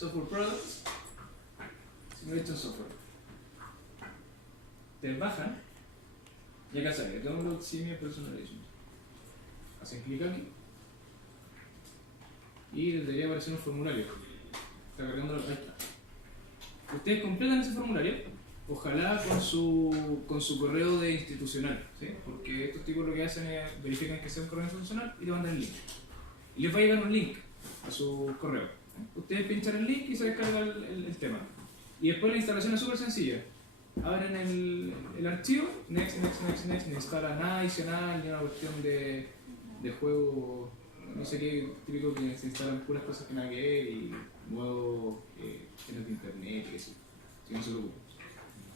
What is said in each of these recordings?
software products, simulation software. Te bajan y acá sale download senior personalization. Hacen clic aquí y les debería aparecer un formulario. Está cargando la página. Ustedes completan ese formulario, ojalá con su correo de institucional, ¿sí? Porque estos tipos lo que hacen es verifican que sea un correo institucional y le mandan el link. Y les va a llegar un link a su correo. Ustedes pinchan el link y se descarga el tema. Y después la instalación es súper sencilla. Abren el archivo, next, no instala nada adicional, ni una cuestión de juego, no sé qué, típico que se instalan puras cosas que nada que ver y nuevos llenos de internet y eso. Si no se preocupen.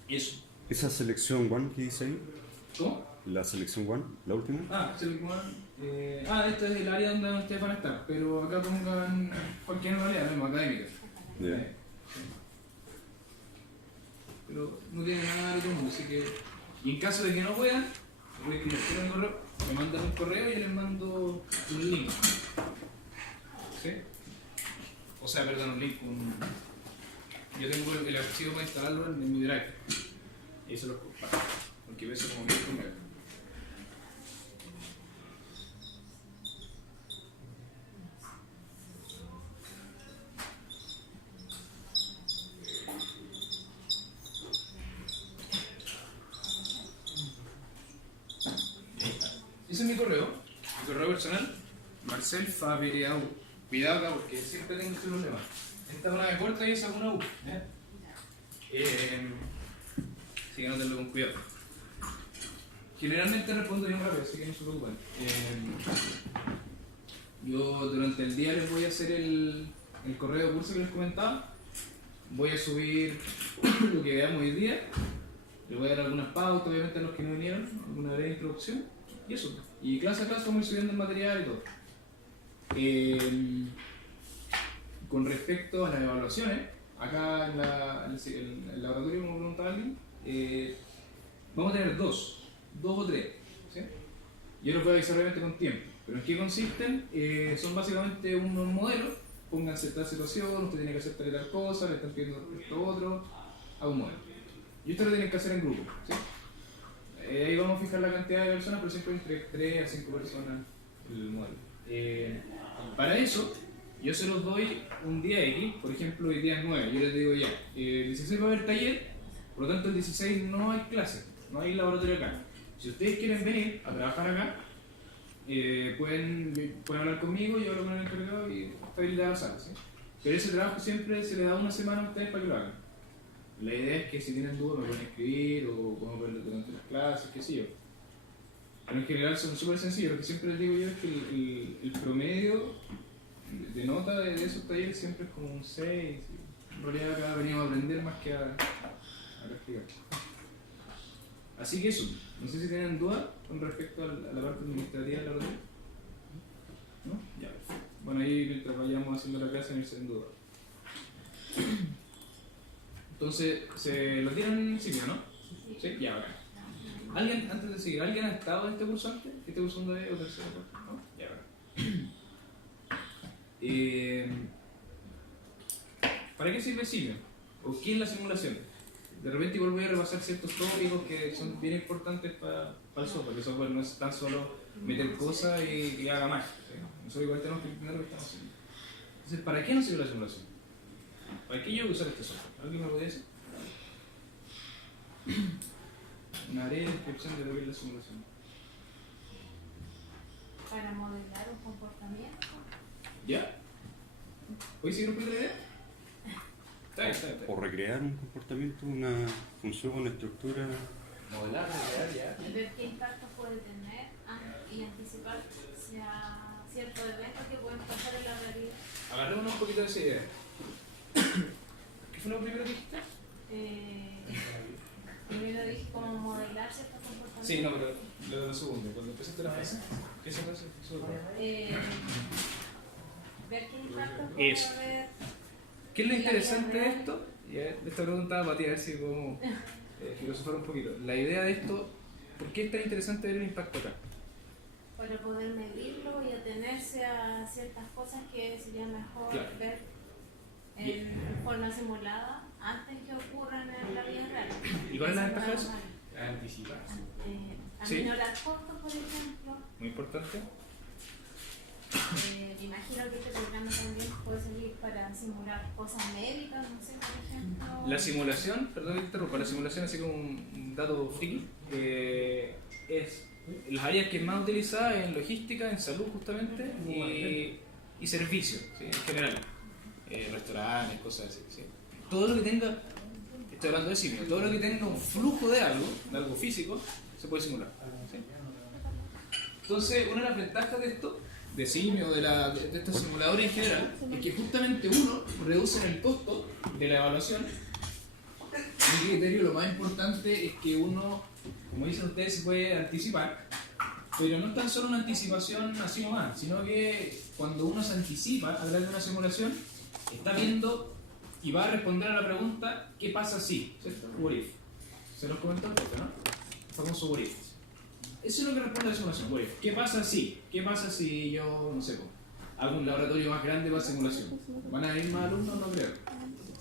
Eso. ¿Esa selección one que dice ahí? ¿Cómo? ¿La selección one? ¿La última? Selección one. Esto es el área donde ustedes van a estar, pero acá pongan cualquier área, mismo, académica. Yeah. Pero no tiene nada de común, así que... Y en caso de que no puedan, voy a convertir en correo, me mandan un correo y les mando un link. ¿Sí? O sea, perdón, un link, yo tengo el archivo para instalarlo en mi drive. Y se lo comparto, porque pesa como 10 megas. Ese es mi correo personal, Marcel Fabireau. Cuidado acá porque siempre tengo este problema. Esta es una de puerta y esa es una U. Así que anótenlo con cuidado. Generalmente respondo bien rápido, así que no se preocupen. Yo durante el día les voy a hacer el correo de curso que les comentaba. Voy a subir lo que veamos hoy día. Les voy a dar algunas pautas, obviamente a los que no vinieron, alguna breve introducción. Y eso. Y clase a clase vamos a ir subiendo el material y todo. Con respecto a las evaluaciones, acá en el laboratorio, como preguntaba alguien, vamos a tener dos o tres. ¿Sí? Yo los voy a avisar obviamente con tiempo. Pero ¿en qué consisten? Son básicamente unos modelos. Pónganse esta situación, usted tiene que hacer tal cosa, le están pidiendo esto otro, a un modelo. Y ustedes lo tienen que hacer en grupo. ¿Sí? Ahí vamos a fijar la cantidad de personas, pero siempre entre 3 a 5 personas el modelo. Para eso, yo se los doy un día X, por ejemplo, hoy día es 9, yo les digo ya, el 16 va a haber taller, por lo tanto el 16 no hay clase, no hay laboratorio acá. Si ustedes quieren venir a trabajar acá, pueden hablar conmigo, yo hablo con el encargado y estabilidad la sala, ¿sí? Pero ese trabajo siempre se le da una semana a ustedes para que lo hagan. La idea es que si tienen dudas me pueden escribir o podemos verlo durante las clases, qué sé yo. Pero en general son súper sencillos, lo que siempre les digo yo es que el promedio de nota de esos talleres siempre es como un 6. En realidad acá venimos a aprender más que a practicar. Así que eso, no sé si tienen dudas con respecto a la parte administrativa de la orden. ¿No? Ya, perfecto. Bueno, ahí mientras vayamos haciendo la clase me irse dudas. Entonces, se lo tienen Silvia, ¿no? Sí, ya, ahora. ¿Alguien, antes de seguir, alguien ha estado en este curso antes? ¿Este curso segundo o tercero? ¿No? Ya, ahora. ¿Para qué sirve Silvia? ¿O qué es la simulación? De repente igual voy a repasar ciertos tópicos que son bien importantes para el software. El software no es tan solo meter cosas y que haga más. ¿Sí? Nosotros igual tenemos que entender lo que estamos haciendo. Entonces, ¿para qué nos sirve la simulación? ¿Para qué yo voy a usar este software? ¿Alguien me puede decir? Una breve descripción de lo que es la simulación. Para modelar un comportamiento. ¿Ya? ¿Puedes seguir un poquito la idea? Está bien. O recrear un comportamiento, una función, una estructura. Modelar, recrear, ya. Ver qué impacto puede tener y anticipar ciertos eventos que pueden pasar en la realidad. Agarrémonos un poquito de esa idea. ¿Qué fue lo primero que dijiste? Primero dije como modelar ciertos comportamientos. Sí, no, pero lo segundo, cuando empezaste la frase, ¿qué se hace? Ver qué impacto Eso. puede haber. ¿Qué es lo interesante de esto? Esta pregunta va a ti, a ver si podemos filosofar un poquito. La idea de esto, ¿por qué es tan interesante ver el impacto acá? Para poder medirlo y atenerse a ciertas cosas que sería mejor Claro. ver forma simulada antes que ocurran en la vida real. ¿Y cuál es la ventaja de eso? Anticiparse. Sí. Aminorar costos, por ejemplo. Muy importante. Imagino que este programa también puede servir para simular cosas médicas, no sé, por ejemplo. La simulación, perdón que te interrumpa, la simulación, así como un dato friki, es las áreas que es más utilizada en logística, en salud justamente, y servicios, ¿sí? En general. Restaurantes, cosas así. ¿Sí? Todo lo que tenga, estoy hablando de simio, todo lo que tenga un flujo de algo físico, se puede simular. ¿Sí? Entonces, una de las ventajas de esto, de simio, de estos simuladores en general, es que justamente uno reduce el costo de la evaluaón. Mi criterio, lo más importante es que uno, como dicen ustedes, se puede anticipar, pero no es tan solo una anticipación así nomás, sino que cuando uno se anticipa a través de una simulación, está viendo y va a responder a la pregunta ¿qué pasa si? ¿Cierto? What if. Se los comentó el profe, ¿no? El famoso what if. Eso es lo que responde la simulación. What if. ¿Qué pasa si? ¿Qué pasa si yo, no sé, hago un laboratorio más grande para simulación? ¿Van a ir más alumnos? No creo.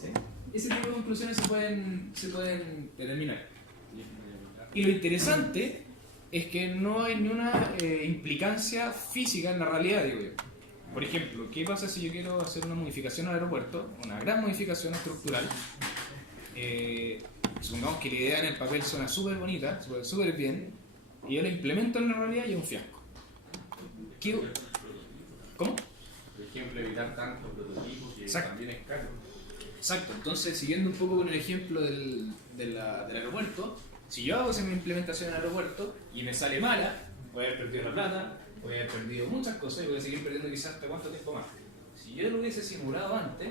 ¿Sí? Ese tipo de conclusiones se pueden determinar. Y lo interesante es que no hay ni una implicancia física en la realidad, digo yo. Por ejemplo, ¿qué pasa si yo quiero hacer una modificación al aeropuerto? Una gran modificación estructural. Supongamos que la idea en el papel suena súper bonita, súper bien, y yo la implemento en la realidad y es un fiasco. ¿Cómo? Por ejemplo, evitar tantos prototipos que Exacto. también es caro. Exacto, entonces siguiendo un poco con el ejemplo del aeropuerto, si yo hago esa implementación en el aeropuerto y me sale mala, voy a haber perdido la plata, voy a haber perdido muchas cosas y voy a seguir perdiendo quizás hasta cuánto tiempo más. Si yo lo hubiese simulado antes,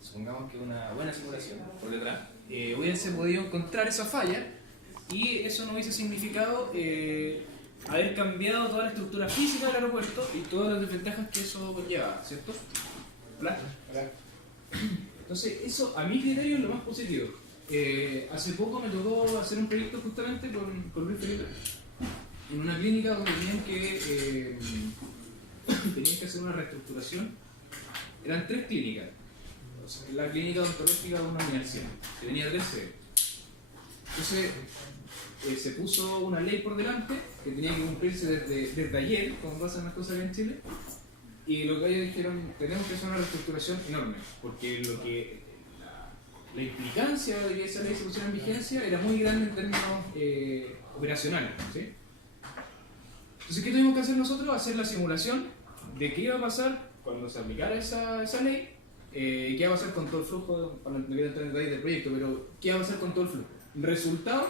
supongamos que una buena simulación por detrás, hubiese podido encontrar esa falla y eso no hubiese significado haber cambiado toda la estructura física del aeropuerto y todas las desventajas que eso conlleva, ¿cierto? ¿Verdad? Entonces, eso a mi criterio es lo más positivo. Hace poco me tocó hacer un proyecto justamente con Luis Felipe en una clínica donde tenían que hacer una reestructuración. Eran 3 clínicas. O sea, la clínica odontológica de una universidad, que tenía 3 sedes. Entonces, se puso una ley por delante que tenía que cumplirse desde ayer, como pasan las cosas acá en Chile. Y lo que ellos dijeron, tenemos que hacer una reestructuración enorme, porque la implicancia de que esa ley se pusiera en vigencia era muy grande en términos operacionales, ¿sí? Entonces, ¿qué tuvimos que hacer nosotros? Hacer la simulación de qué iba a pasar cuando se aplicara esa ley, y qué iba a pasar con todo el flujo, no quiero entrar en detalles del proyecto, pero qué iba a pasar con todo el flujo. El resultado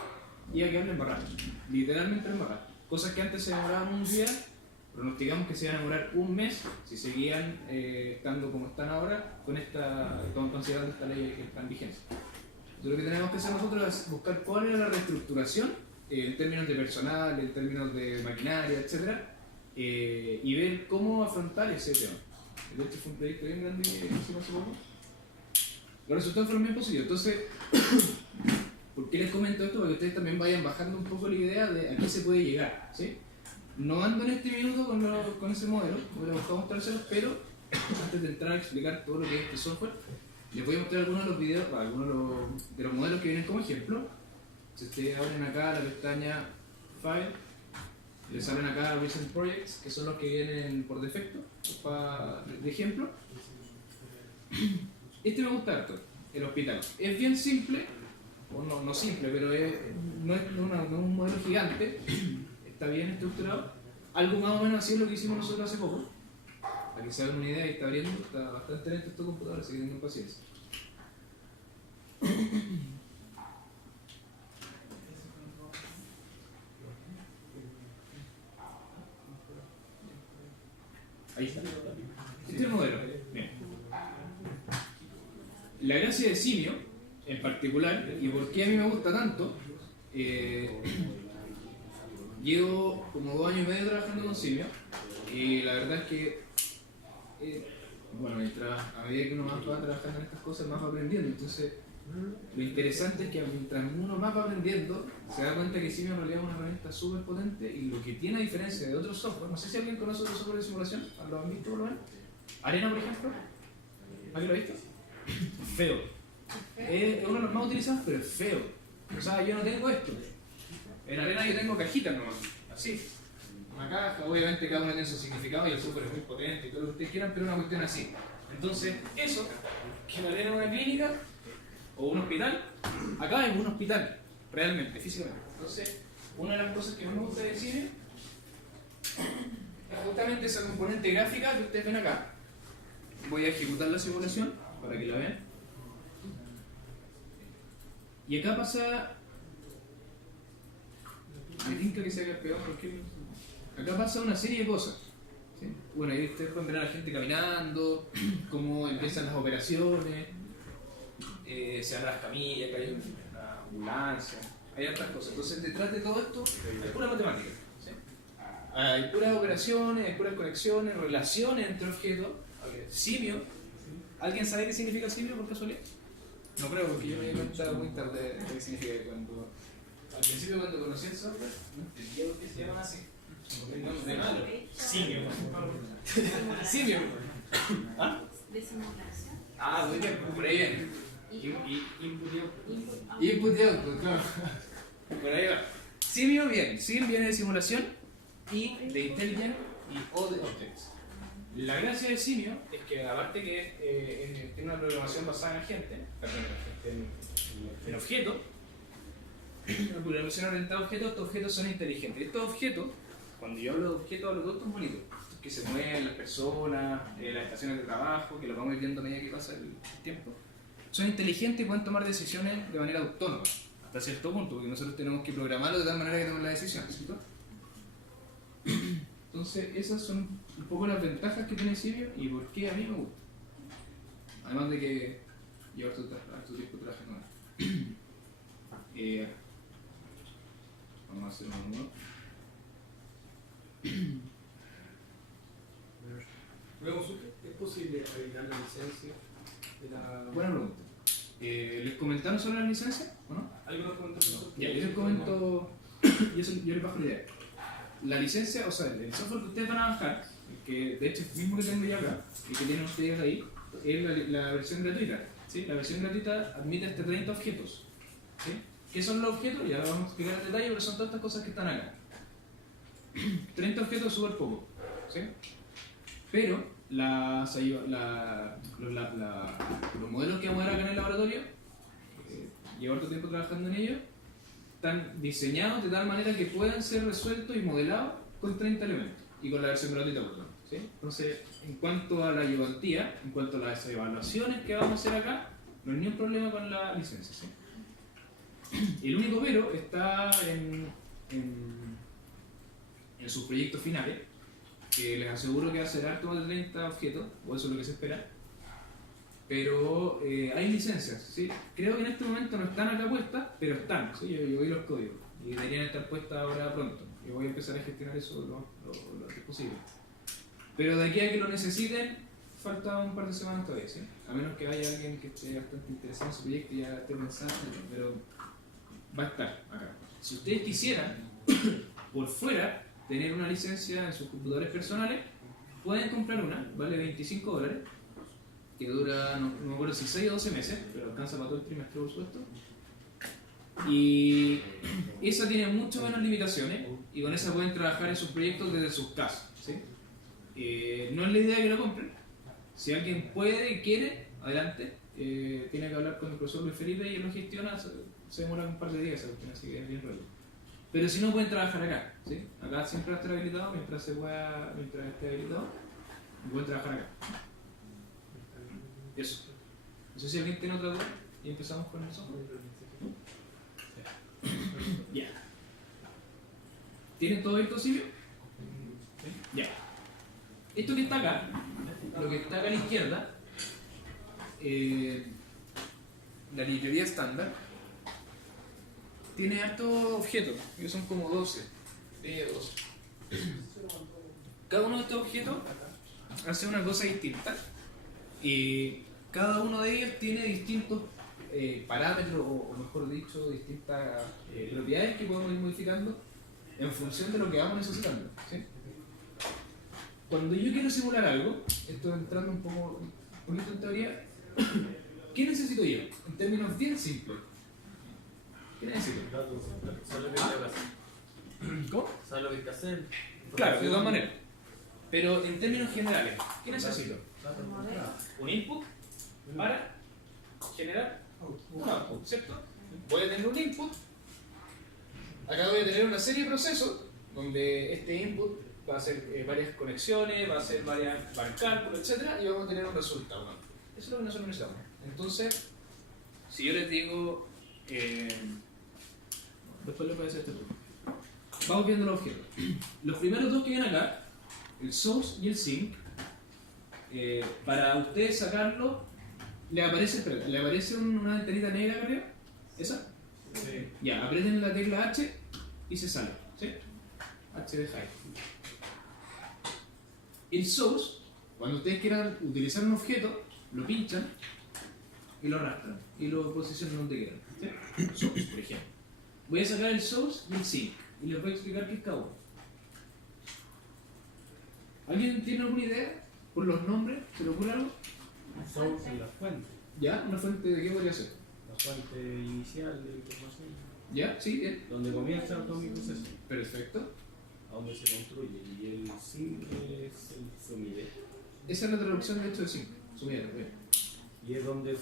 iba a quedar embarrado, literalmente embarrado. Cosas que antes se demoraban un día, pronosticamos que se iban a demorar un mes si seguían estando como están ahora, considerando esta ley que está en vigencia. Entonces, lo que tenemos que hacer nosotros es buscar cuál era la reestructuración en términos de personal, en términos de maquinaria, etc. Y ver cómo afrontar ese tema. De hecho, fue un proyecto bien grande que hicimos hace poco. Los resultados fueron bien positivos. Entonces, ¿por qué les comento esto? Para que ustedes también vayan bajando un poco la idea de a qué se puede llegar, ¿sí? No ando en este minuto con ese modelo, voy a buscar mostrárselos, pero antes de entrar a explicar todo lo que es este software, les voy a mostrar algunos de los videos, algunos de los modelos que vienen como ejemplo. Si ustedes abren acá la pestaña File, les salen acá Recent Projects, que son los que vienen por defecto, de ejemplo. Este me gusta harto, el hospital. Es bien simple, o no simple, pero no es un modelo gigante. Está bien estructurado. Algo más o menos así es lo que hicimos nosotros hace poco. Para que se hagan una idea, y está abriendo, está bastante lento este computador, así que tengan paciencia. Ahí está. Este es el modelo. Bien. La gracia de Simio, en particular, y por qué a mí me gusta tanto, llevo como 2 años y medio trabajando con Simio y la verdad es que bueno, a medida que uno más va trabajando en estas cosas, más va aprendiendo. Entonces, lo interesante es que mientras uno más va aprendiendo, se da cuenta que Simio en realidad es una herramienta súper potente y lo que tiene a diferencia de otros software, no sé si alguien conoce otro software de simulación, ¿lo han visto por lo menos? Arena, por ejemplo, ¿alguien lo ha visto? feo. Es uno de los más utilizados, pero es feo. O sea, yo no tengo esto. En Arena yo tengo cajitas nomás, así. Una caja, obviamente cada uno tiene su significado y el súper es muy potente y todo lo que ustedes quieran, pero una cuestión así. Entonces, eso, que en Arena es una clínica o un hospital, acá es un hospital, realmente, físicamente. Entonces, una de las cosas que más me gusta decir es justamente esa componente gráfica que ustedes ven acá. Voy a ejecutar la simulación para que la vean. Y acá pasa... Me tinca que se haga peor porque... Acá pasa una serie de cosas. ¿Sí? Bueno, ahí ustedes pueden ver a la gente caminando, cómo empiezan las operaciones, se abren las camillas, que hay una ambulancia, hay otras cosas. Entonces, detrás de todo esto hay pura matemática. ¿Sí? Hay puras operaciones, hay puras conexiones, relaciones entre objetos. Simio. ¿Alguien sabe qué significa simio por casualidad? No creo, porque yo me di cuenta muy tarde de qué significa. Al principio, cuando conocí el software, no entendía por qué se llama así. El nombre malo. Simio. Simio. ¿Ah? De simulación. Ah, muy bien, por ahí viene. Input Input y output, claro. Por ahí va. Simio, bien. Sim viene de simulación, I de intelligent y O de objects. La gracia de Simio es que, aparte que tiene una programación basada en gente, perdón, en objetos, una programación orientada a objetos, estos objetos son inteligentes. Estos objetos, cuando yo hablo de objetos, hablo de todos estos bonitos, que se mueven, las personas, las estaciones de trabajo, que los vamos viendo a medida que pasa el tiempo, son inteligentes y pueden tomar decisiones de manera autónoma, hasta cierto punto, porque nosotros tenemos que programarlo de tal manera que tomemos la decisión, ¿cierto? Entonces, esas son un poco las ventajas que tiene Simio y por qué a mí me gusta. Además de que llevar tu tipo de traje nuevo. Vamos a hacer uno nuevo. ¿Es posible habilitar la licencia de la... Buena pregunta. ¿Les comentaron sobre las licencias o no? ¿Algunos comentarios? Ya, yo les comento, yo les bajo la idea. La licencia, o sea, el software que ustedes van a bajar, que de hecho es el mismo que tengo yo acá, y que tienen ustedes ahí, es la versión gratuita. ¿Sí? La versión gratuita admite hasta 30 objetos. ¿Sí? ¿Qué son los objetos? Ya lo vamos a explicar en detalle, pero son todas estas cosas que están acá. 30 objetos es súper poco. ¿Sí? Pero los modelos que vamos a ver acá en el laboratorio, llevo harto tiempo trabajando en ellos, están diseñados de tal manera que puedan ser resueltos y modelados con 30 elementos y con la versión gratuita, por tanto, ¿sí? Entonces, en cuanto a la ayudantía, en cuanto a las evaluaciones que vamos a hacer acá, no hay ningún problema con la licencia, ¿sí? El único pero está en sus proyectos finales, que les aseguro que va a ser harto de 30 objetos, o eso es lo que se espera. Pero hay licencias, ¿sí? Creo que en este momento no están acá puestas, pero están, ¿sí? Yo vi los códigos y deberían estar puestas ahora pronto. Yo voy a empezar a gestionar eso lo antes posible. Pero de aquí a que lo necesiten, falta un par de semanas todavía, ¿sí? A menos que haya alguien que esté bastante interesado en su proyecto y ya esté pensando, pero va a estar acá. Si ustedes quisieran, por fuera, tener una licencia en sus computadores personales, pueden comprar una, vale $25, que dura, no me acuerdo si 6 o 12 meses, pero alcanza para todo el trimestre, por supuesto. Y esa tiene mucho menos limitaciones, y con esa pueden trabajar en sus proyectos desde sus casas, ¿sí? No es la idea que lo compren. Si alguien puede y quiere, adelante. Tiene que hablar con el profesor Luis Felipe y él lo gestiona, se demora un par de días, así que es bien rollo. Pero si no, pueden trabajar acá, ¿sí? Acá siempre va a estar habilitado, mientras esté habilitado, y pueden trabajar acá. Eso. No sé si alguien tiene otra duda y empezamos con el software. Ya. ¿Tienen todo abierto, Silvio? ¿Sí? Ya. Esto que está acá, lo que está acá a la izquierda, la librería estándar, tiene hartos objetos, que son como 12. Cada uno de estos objetos hace una cosa distinta. Y cada uno de ellos tiene distintos parámetros, o mejor dicho, distintas propiedades que podemos ir modificando en función de lo que vamos necesitando, ¿sí? Cuando yo quiero simular algo, esto entrando un poquito en teoría, ¿qué necesito yo? En términos bien simples. ¿Qué necesito? Datos, ¿sabes lo que tengo que hacer? ¿Cómo? ¿Sabes lo que hay que hacer? Claro, de todas maneras. Pero en términos generales, ¿qué necesito? Un input para generar un output, ¿cierto? Voy a tener un input, acá voy a tener una serie de procesos donde este input va a hacer varias conexiones, va a hacer varios cálculos, etc. Y vamos a tener un resultado, ¿no? Eso es lo que nosotros necesitamos. Entonces, si yo les digo, después les voy a hacer este turno. Vamos viendo los objetos. Los primeros dos que vienen acá, el source y el sink, para ustedes sacarlo, le aparece una ventanita negra acá arriba. ¿Esa? Sí. Ya, aprieten la tecla H y se sale. ¿Sí? H de hide. El source, cuando ustedes quieran utilizar un objeto, lo pinchan y lo arrastran y lo posicionan donde quieran. ¿Sí? Source, por ejemplo. Voy a sacar el source y el sink y les voy a explicar qué es cada uno. ¿Alguien tiene alguna idea? ¿Por los nombres? ¿Se le ocurre algo? Source en la fuente. ¿Ya? ¿Una fuente de qué podría ser? La fuente inicial de información. ¿Ya? ¿Sí? Bien. Donde comienza todo mi proceso. Perfecto. A donde se construye. Y el sim es el sumidero. Esa es la traducción de hecho de sink. Sumidero, bien. Y es donde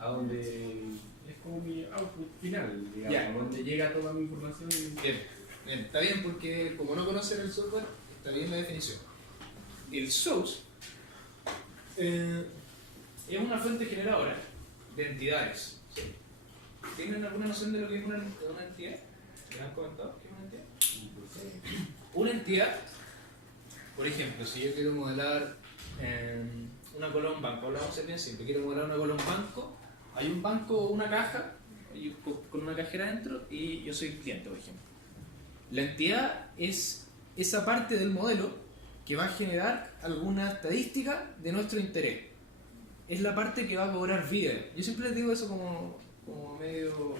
a donde es como mi output final, digamos, Ya. donde llega toda mi información. Bien, bien, está bien porque como no conocen el software, está bien la definición. El source es una fuente generadora de entidades. ¿Sí? ¿Tienen alguna noción de lo que es una entidad? ¿Me han comentado qué es una entidad? Una entidad, por ejemplo, si yo quiero modelar una column banco, hablamos de bien simple, quiero modelar una column banco, hay un banco, una caja, con una cajera adentro y yo soy el cliente, por ejemplo. La entidad es esa parte del modelo que va a generar alguna estadística de nuestro interés. Es la parte que va a cobrar vida. Yo siempre les digo eso como medio...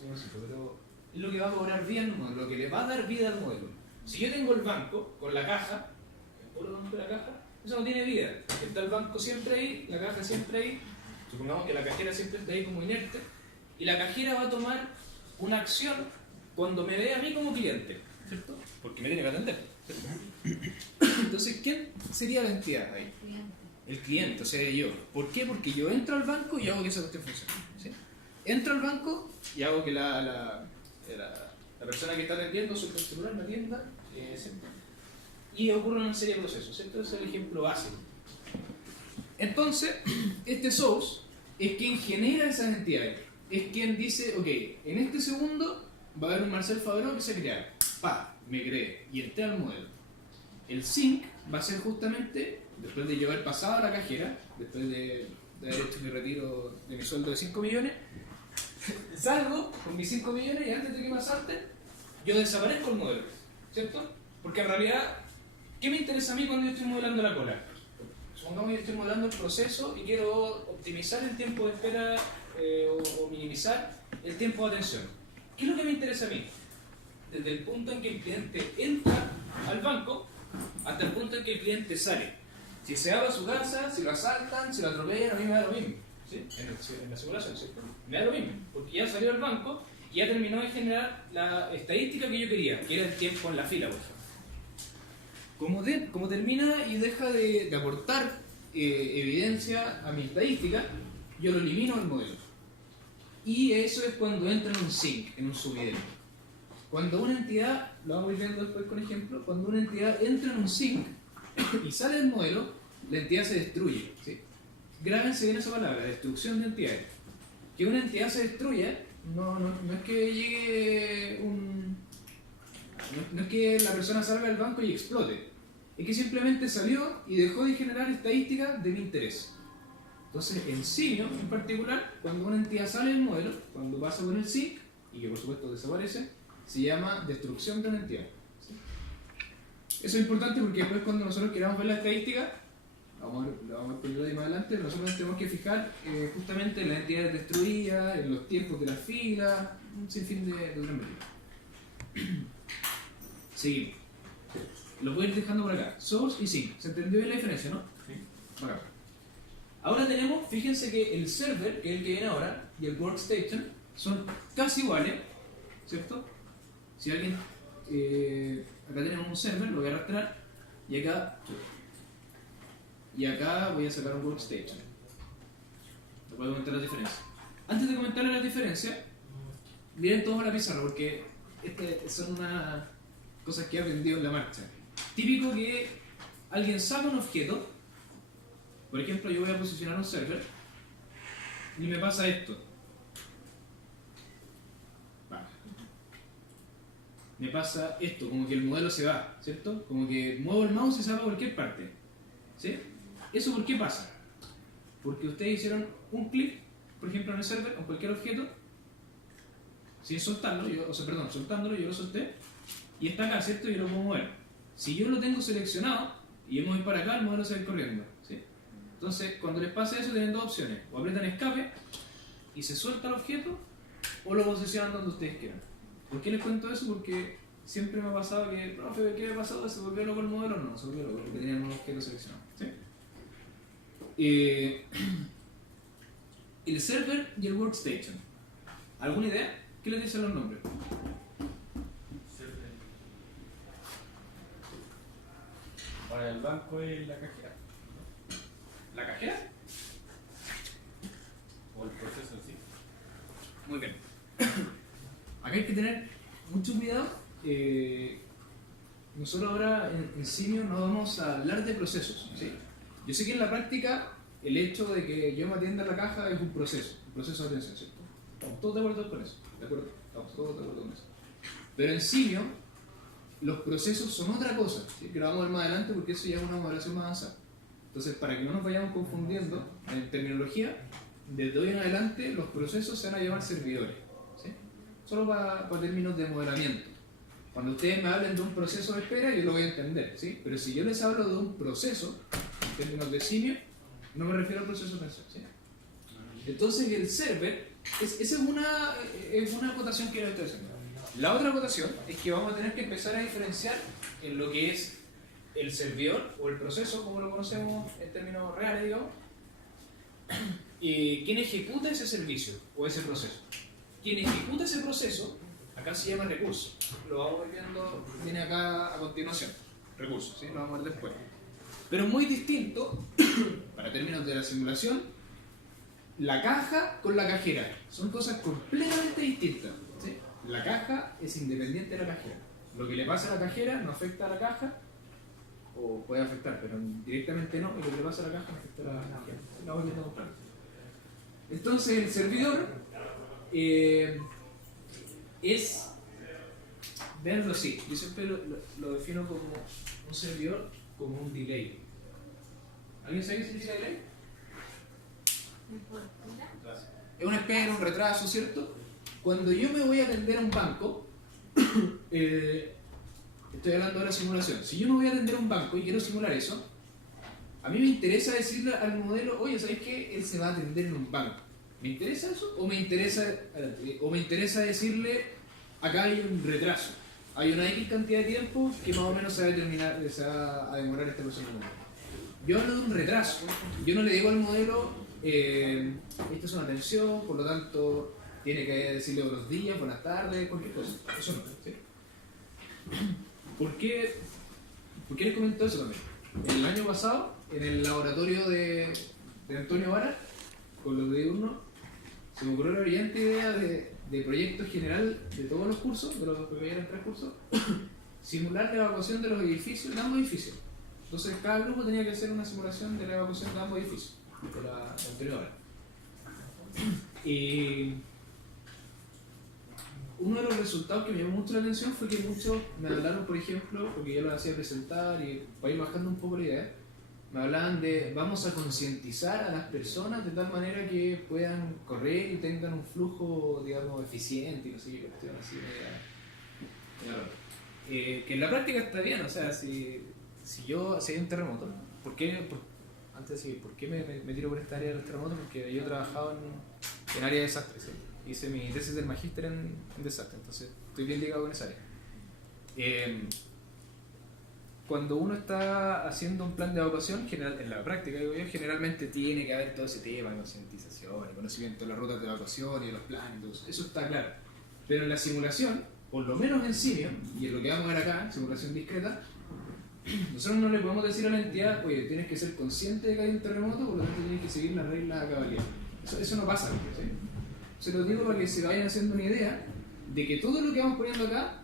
pero es lo que va a cobrar vida al modelo, lo que le va a dar vida al modelo. Si yo tengo el banco con la caja, el puro banco de la caja, eso no tiene vida. Está el banco siempre ahí, la caja siempre ahí. Supongamos que la cajera siempre está ahí como inerte. Y la cajera va a tomar una acción cuando me ve a mí como cliente, ¿cierto? Porque me tiene que atender, ¿cierto? Entonces, ¿quién sería la entidad ahí? El cliente, o sea, yo. ¿Por qué? Porque yo entro al banco y hago que esa cuestión funcione. ¿Sí? Entro al banco y hago que la persona que está atendiendo su celular me atienda, ¿cierto? Y ocurre una serie de procesos, ¿cierto? Ese es el ejemplo básico. Entonces, este source es quien genera esas entidades. Es quien dice, ok, en este segundo va a haber un Marcel Fabreau que se crea. Pa, me creé y entré al modelo. El sync va a ser justamente, después de yo haber pasado a la cajera, después de haber hecho mi retiro de mi sueldo de 5 millones, salgo con mis 5 millones y antes de que me asalten, yo desaparezco el modelo, ¿cierto? Porque en realidad, ¿qué me interesa a mí cuando yo estoy modelando la cola? Supongamos que yo estoy modelando el proceso y quiero optimizar el tiempo de espera o minimizar el tiempo de atención. ¿Qué es lo que me interesa a mí? Desde el punto en que el cliente entra al banco hasta el punto en que el cliente sale. Si se va a su casa, si lo asaltan, si lo atropellan, a mí me da lo mismo. ¿Sí? En la simulación, ¿cierto? Me da lo mismo, porque ya salió del banco y ya terminó de generar la estadística que yo quería, que era el tiempo en la fila, por ejemplo. Como termina y deja de aportar evidencia a mi estadística, yo lo elimino del modelo. Y eso es cuando entra en un sync, en un sumidero. Cuando una entidad, lo vamos a ir viendo después con ejemplo, cuando una entidad entra en un sync y sale del modelo, la entidad se destruye. ¿Sí? Grábense bien esa palabra, destrucción de entidades. Que una entidad se destruya no es que llegue no es que la persona salga del banco y explote. Es que simplemente salió y dejó de generar estadísticas de mi interés. Entonces, en Simio, en particular, cuando una entidad sale del modelo, cuando pasa con el sync, y que por supuesto desaparece, se llama destrucción de una entidad. ¿Sí? Eso es importante porque después cuando nosotros queramos ver la estadística, lo vamos a ver con más adelante, nosotros nos tenemos que fijar justamente en las entidades destruidas, en los tiempos de las filas, un sinfín de otras métricas. Seguimos. Lo voy a ir dejando por acá. Source y sync. ¿Se entendió bien la diferencia, no? Sí. Acá. Ahora tenemos, fíjense que el server, que es el que viene ahora, y el workstation son casi iguales, ¿cierto? Si alguien, acá tenemos un server, lo voy a arrastrar, y acá voy a sacar un workstation. Le voy a comentar las diferencias. Antes de comentarles las diferencias, miren todos a la pizarra, porque son unas cosas que he aprendido en la marcha. Típico que alguien saca un objeto, por ejemplo, yo voy a posicionar un server y me pasa esto. Vale. Me pasa esto, como que el modelo se va, ¿cierto? Como que muevo el mouse y se va a cualquier parte. ¿Sí? ¿Eso por qué pasa? Porque ustedes hicieron un clic, por ejemplo, en el server, o cualquier objeto, sin soltarlo, soltándolo, yo lo solté, y está acá, ¿cierto? Y yo lo puedo mover. Si yo lo tengo seleccionado y yo me voy para acá, el modelo se va a ir corriendo. ¿Sí? Entonces, cuando les pasa eso, tienen dos opciones: o aprietan escape y se suelta el objeto, o lo posicionan donde ustedes quieran. ¿Por qué les cuento eso? Porque siempre me ha pasado que, profe, ¿qué me ha pasado? ¿Se volvió loco el modelo? No, se volvió loco porque tenían un objeto seleccionado. ¿Sí? El server y el workstation. ¿Alguna idea? ¿Qué les dicen los nombres? Para el banco es la cajera. ¿La cajera? O el proceso en sí. Muy bien. Acá hay que tener mucho cuidado. Nosotros ahora en Simio no vamos a hablar de procesos, ¿sí? Yo sé que en la práctica el hecho de que yo me atienda a la caja es un proceso de atención, ¿cierto? Estamos todos de acuerdo con eso, ¿de acuerdo? Estamos todos de acuerdo con eso. Pero en Simio los procesos son otra cosa, ¿sí? Que lo vamos a ver más adelante porque eso ya es una modelación más avanzada. Entonces, para que no nos vayamos confundiendo en terminología, desde hoy en adelante los procesos se van a llamar servidores, ¿sí? Solo para términos de modelamiento. Cuando ustedes me hablen de un proceso de espera, yo lo voy a entender, ¿sí? Pero si yo les hablo de un proceso, en términos de Simio, no me refiero al proceso de atención, ¿sí? Entonces, el server, esa es una acotación que yo estoy haciendo. La otra acotación es que vamos a tener que empezar a diferenciar en lo que es el servidor o el proceso, como lo conocemos en términos reales, digamos, y quién ejecuta ese servicio o ese proceso. Quien ejecuta ese proceso, acá se llama recurso. Lo vamos a ir viendo, viene acá a continuación. Recurso, ¿sí? Lo vamos a ver después. Pero muy distinto, para términos de la simulación, la caja con la cajera. Son cosas completamente distintas, ¿sí? La caja es independiente de la cajera. Lo que le pasa a la cajera no afecta a la caja, o puede afectar, pero directamente no, y lo que le pasa a la caja afecta a la cajera. Lo voy viendo claro. Entonces el servidor es, verlo así, yo siempre lo defino como un servidor, como un delay. ¿Alguien sabe qué significa delay? Es una espera, un retraso, ¿cierto? Cuando yo me voy a atender a un banco, estoy hablando de la simulación, si yo me voy a atender a un banco y quiero simular eso, a mí me interesa decirle al modelo, oye, ¿sabes qué? Él se va a atender en un banco. ¿Me interesa eso? ¿O me interesa decirle, acá hay un retraso? Hay una X cantidad de tiempo que más o menos se va a demorar esta persona. Yo hablo de un retraso. Yo no le digo al modelo, esta es una atención, por lo tanto, tiene que decirle buenos días, buenas tardes, cualquier cosa. Eso no, ¿sí? ¿Por qué les comento eso también? El año pasado, en el laboratorio de Antonio Vara, con los de diurno, se me ocurrió la brillante idea de proyecto general de todos los cursos, de los que eran 3 cursos, simular la evacuación de los edificios, de ambos edificios. Entonces cada grupo tenía que hacer una simulación de la evacuación de ambos edificios, de la anterior. Y uno de los resultados que me llamó mucho la atención fue que muchos me hablaron, por ejemplo, porque yo lo hacía presentar y para ir bajando un poco la idea, me hablaban de vamos a concientizar a las personas de tal manera que puedan correr y tengan un flujo, digamos, eficiente y no sé qué cuestión así media rara. Que en la práctica está bien, o sea, si hay un terremoto, ¿por qué me tiro por esta área de los terremotos? Porque yo he trabajado en área de desastres, ¿sí? Hice mi tesis del magíster en desastre, entonces estoy bien ligado con esa área. cuando uno está haciendo un plan de evacuación, en la práctica, digo yo, generalmente tiene que haber todo ese tema de concientización, el conocimiento de las rutas de evacuación y de los planes, y todo eso. Eso está claro. Pero en la simulación, por lo menos en simio, y en lo que vamos a ver acá, simulación discreta, nosotros no le podemos decir a la entidad, oye, tienes que ser consciente de que hay un terremoto, por lo tanto tienes que seguir las reglas a cabalidad. Eso no pasa, ¿sí? Se lo digo para que se vayan haciendo una idea de que todo lo que vamos poniendo acá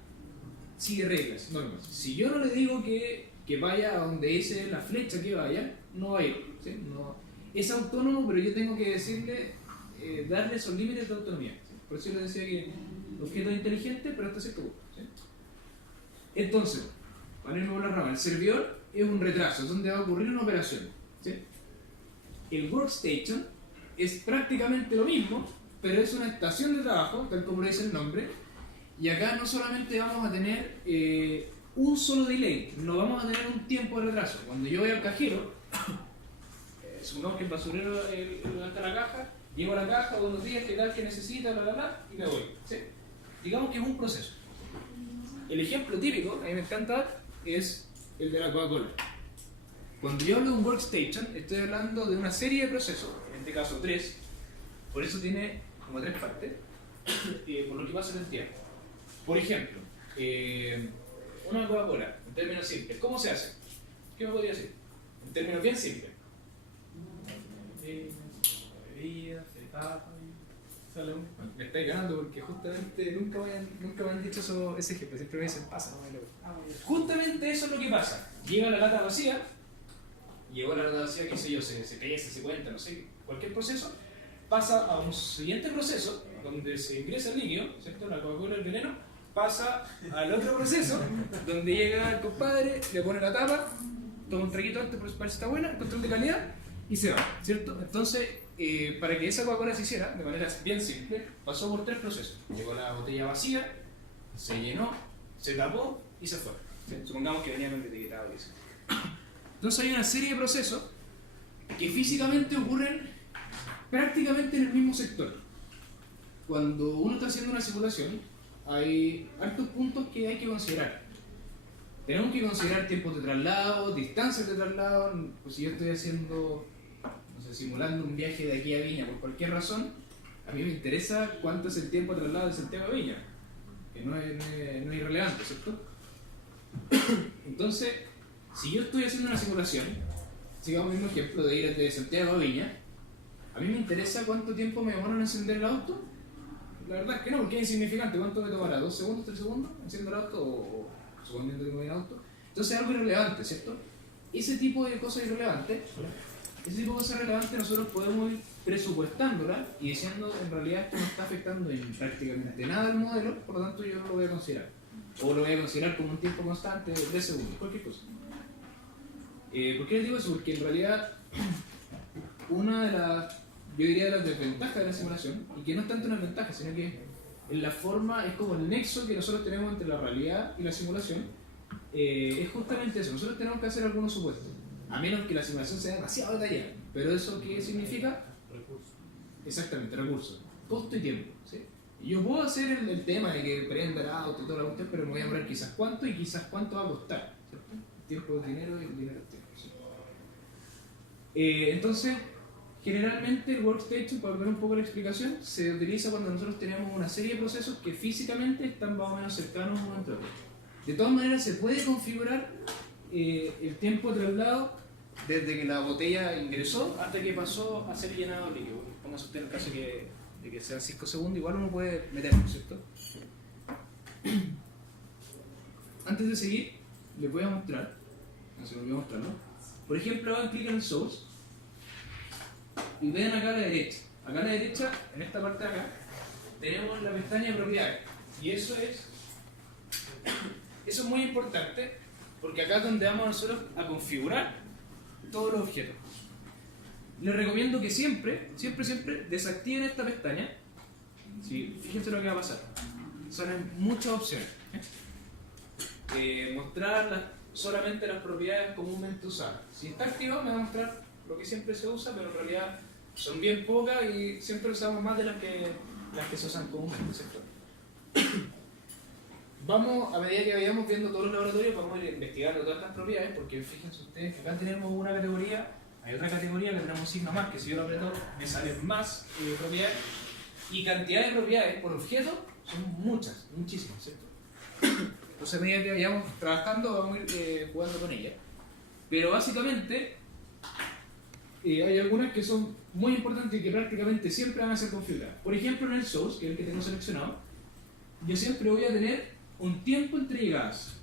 sigue reglas, normas. Si yo no le digo que vaya a donde dice la flecha que vaya, no va a ir. ¿Sí? No, es autónomo, pero yo tengo que decirle, darle esos límites de autonomía. ¿Sí? Por eso yo le decía que objeto inteligente, pero hasta cierto punto. ¿Sí? Entonces, para irme por la rama, el servidor es un retraso, es donde va a ocurrir una operación. ¿Sí? El workstation es prácticamente lo mismo, pero es una estación de trabajo, tal como dice el nombre, y acá no solamente vamos a tener un solo delay, no vamos a tener un tiempo de retraso. Cuando yo voy al cajero, supongamos que el basurero levanta la caja, llego a la caja, buenos días, qué tal, qué necesita, bla, bla, bla, y me voy. ¿Sí? Digamos que es un proceso. El ejemplo típico, a mí me encanta, es el de la Coca-Cola. Cuando yo hablo de un workstation, estoy hablando de una serie de procesos, en este caso 3, por eso tiene como 3 partes, por lo que pasa en el tiempo. Por ejemplo, una Coca-Cola, en términos simples, ¿cómo se hace? ¿Qué me podría decir? En términos bien simples. Bebida, se tapa y sale un... Me estáis ganando porque justamente nunca me han dicho ese ejemplo, siempre me dicen pasa, no me lo... Justamente eso es lo que pasa. Llega la lata vacía, llegó la lata vacía, qué sé yo, se crece, se cuenta, no sé, cualquier proceso, pasa a un siguiente proceso donde se ingresa el líquido, ¿cierto? La Coca-Cola, el veneno, pasa al otro proceso donde llega el compadre, le pone la tapa, toma un traguito antes por ver si está buena, el control de calidad y se va, ¿cierto? Entonces, para que esa Coca-Cola se hiciera de manera bien simple, pasó por 3 procesos. Llegó la botella vacía, se llenó, se tapó y se fue. ¿Sí? Supongamos que venía con el etiquetado y eso. Entonces hay una serie de procesos que físicamente ocurren prácticamente en el mismo sector. Cuando uno está haciendo una simulación, hay hartos puntos que hay que considerar. Tenemos que considerar tiempos de traslado, distancias de traslado. Pues si yo estoy haciendo, no sé, simulando un viaje de aquí a Viña por cualquier razón, a mí me interesa cuánto es el tiempo de traslado de Santiago a Viña, que no es irrelevante, ¿cierto? Entonces, si yo estoy haciendo una simulación, sigamos el mismo ejemplo de ir de Santiago a Viña, a mí me interesa cuánto tiempo me demoran en encender el auto. La verdad es que no, porque es insignificante. ¿Cuánto me tomará? ¿2 segundos, 3 segundos? ¿Enciendo el auto o suponiendo que me voy en auto? Entonces es algo irrelevante, ¿cierto? Ese tipo de cosas irrelevantes, nosotros podemos ir presupuestándolas y diciendo en realidad esto no está afectando en prácticamente nada al modelo, por lo tanto yo no lo voy a considerar. O lo voy a considerar como un tiempo constante de 3 segundos, cualquier cosa. ¿Por qué les digo eso? Porque en realidad una de las, yo diría, de las desventajas de la simulación, y que no es tanto una ventaja, sino que en la forma es como el nexo que nosotros tenemos entre la realidad y la simulación, es justamente eso. Nosotros tenemos que hacer algunos supuestos, a menos que la simulación sea demasiado detallada. Pero eso, ¿qué significa? Recursos. Exactamente, recursos, costo y tiempo, ¿sí? Y yo puedo hacer el tema de que prenda el auto y toda la cuestión, pero me voy a poner quizás cuánto y quizás cuánto va a costar, ¿cierto? Tiempo es dinero y el dinero es tiempo, ¿sí? Entonces, generalmente el workstation, para ver un poco la explicación, se utiliza cuando nosotros tenemos una serie de procesos que físicamente están más o menos cercanos uno entre otros. De todas maneras, se puede configurar el tiempo de traslado desde que la botella ingresó hasta que pasó a ser llenado de líquido. Póngase usted en el caso de que sean 5 segundos, igual uno puede meterlo, ¿cierto? Antes de seguir, les voy a mostrar, no se me olvidó mostrarlo. Por ejemplo, hagan clic en el source y vean acá a la derecha. Acá a la derecha, en esta parte de acá, tenemos la pestaña de propiedades. Y eso es muy importante porque acá es donde vamos nosotros a configurar todos los objetos. Les recomiendo que siempre desactiven esta pestaña. Sí, fíjense lo que va a pasar. Salen muchas opciones. Mostrar solamente las propiedades comúnmente usadas. Si está activado me va a mostrar lo que siempre se usa, pero en realidad son bien pocas y siempre usamos más de las que se usan comúnmente, ¿cierto? vamos, a medida que vayamos viendo todos los laboratorios, vamos a ir investigando todas estas propiedades, porque fíjense ustedes que acá tenemos una categoría, hay otra categoría que tenemos un signo más, que si yo lo aprieto me salen más propiedades, y cantidad de propiedades por objeto son muchas, muchísimas, ¿cierto? Entonces a medida que vayamos trabajando vamos a ir jugando con ellas. Pero básicamente hay algunas que son muy importantes y que prácticamente siempre van a ser configuradas. Por ejemplo, en el source, que es el que tengo seleccionado, yo siempre voy a tener un tiempo entre llegadas.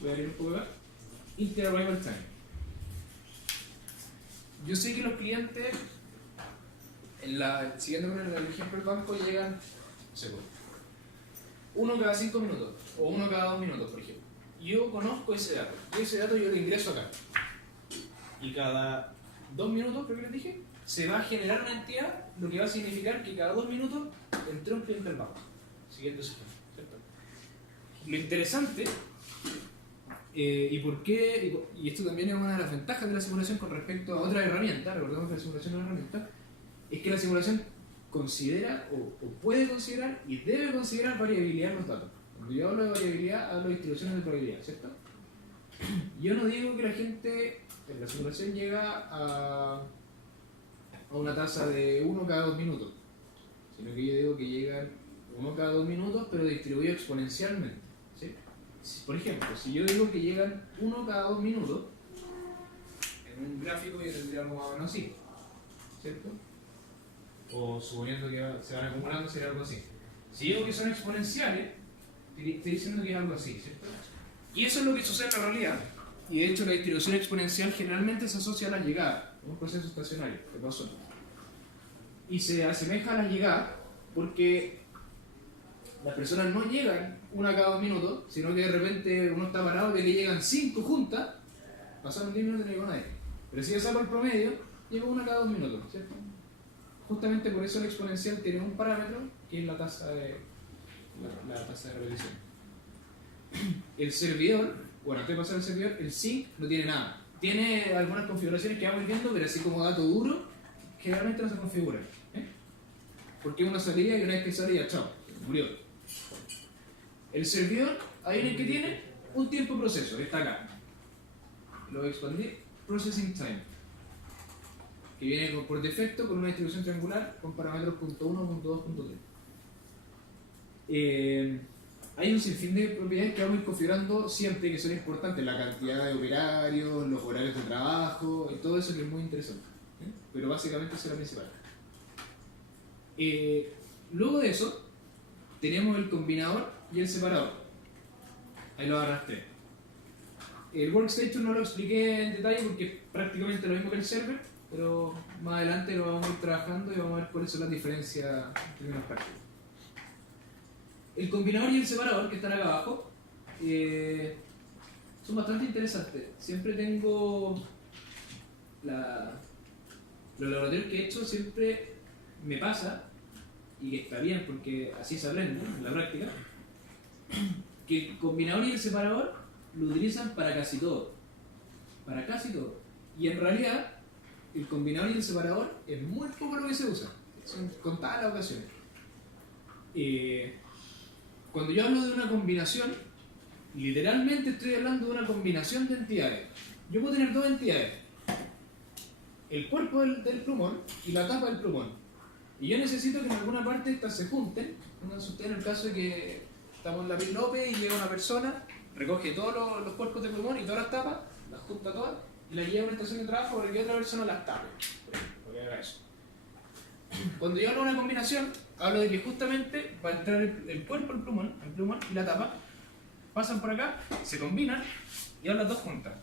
Voy a leer un poco acá. Inter-arrival time. Yo sé que los clientes, siguiendo con el ejemplo del banco, llegan, no sé, uno cada 5 minutos o uno cada 2 minutos, por ejemplo. Yo conozco ese dato y ese dato yo lo ingreso acá. Y cada 2 minutos, creo que les dije, se va a generar una entidad, lo que va a significar que cada 2 minutos entró un cliente al banco. Siguiendo ese ejemplo, ¿cierto? Lo interesante, y por qué, y esto también es una de las ventajas de la simulación con respecto a otra herramienta, recordemos que la simulación es una herramienta, es que la simulación considera o puede considerar y debe considerar variabilidad en los datos. Cuando yo hablo de variabilidad, hablo de distribuciones de probabilidad, ¿cierto? Yo no digo que la gente en la simulación llega a una tasa de 1 cada 2 minutos, sino que yo digo que llegan 1 cada 2 minutos, pero distribuido exponencialmente, ¿sí? Por ejemplo, si yo digo que llegan 1 cada 2 minutos, en un gráfico yo tendría algo más o menos así, ¿cierto? O suponiendo que se van acumulando, sería algo así. Si digo que son exponenciales, estoy diciendo que es algo así, ¿cierto? Y eso es lo que sucede en la realidad. Y de hecho la distribución exponencial generalmente se asocia a la llegada, a un proceso estacionario, que pasó. Y se asemeja a la llegada porque las personas no llegan 1 cada 2 minutos, sino que de repente uno está parado y ve que llegan 5 juntas, pasaron 10 minutos y no llegó nadie. Pero si yo saco el promedio, llegó 1 cada 2 minutos, ¿cierto? Justamente por eso el exponencial tiene un parámetro que es la tasa de repetición. El servidor, bueno, antes de pasar al servidor, el sync no tiene nada. Tiene algunas configuraciones que vamos viendo, pero así como dato duro, generalmente no se configura. Porque es una salida y una vez que sale ya chao, murió. El servidor, ahí en el que tiene un tiempo proceso, que está acá. Lo voy a expandir, processing time, que viene por defecto con una distribución triangular con parámetros .1, .2, .3. Hay un sinfín de propiedades que vamos a ir configurando siempre, que son importantes, la cantidad de operarios, los horarios de trabajo y todo eso que es muy interesante. Pero básicamente eso es lo principal. Luego de eso, tenemos el combinador y el separador. Ahí lo arrastré. El workstation no lo expliqué en detalle porque es prácticamente lo mismo que el server, pero más adelante lo vamos a ir trabajando y vamos a ver cuáles son las diferencias en términos prácticos. El combinador y el separador que están acá abajo son bastante interesantes. Siempre tengo los laboratorios que he hecho, siempre me pasa, y que está bien porque así se aprende en la práctica, que el combinador y el separador lo utilizan para casi todo. Para casi todo. Y en realidad, el combinador y el separador es muy poco lo que se usa. Son contadas las ocasiones. Cuando yo hablo de una combinación, literalmente estoy hablando de una combinación de entidades. Yo puedo tener 2 entidades. El cuerpo del plumón y la tapa del plumón. Y yo necesito que en alguna parte estas se junten. Pónganse ustedes en el caso de que estamos en la Pil López y llega una persona, recoge todos los cuerpos de plumón y todas las tapas, las junta todas y las lleva a una estación de trabajo para que otra persona las tape. Por que haga eso. Cuando yo hablo de una combinación, hablo de que justamente va a entrar el cuerpo, el plumón y la tapa, pasan por acá, se combinan y ahora las dos juntas.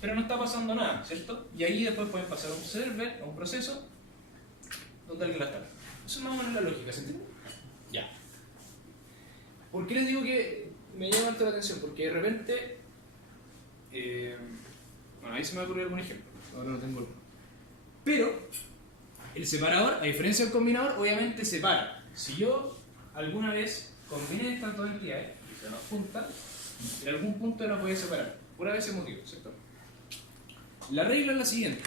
Pero no está pasando nada, ¿cierto? Y ahí después pueden pasar a un server, a un proceso, donde alguien las tapa. Eso es más o menos la lógica, ¿se entiende? Ya. ¿Por qué les digo que me llama tanto la atención? Porque de repente, bueno, ahí se me va a ocurrir algún ejemplo, ahora no tengo alguno. Pero el separador, a diferencia del combinador, obviamente separa. Si yo alguna vez combiné estas dos entidades y se nos juntan, en algún punto las voy a separar, por ese motivo, ¿cierto? La regla es la siguiente.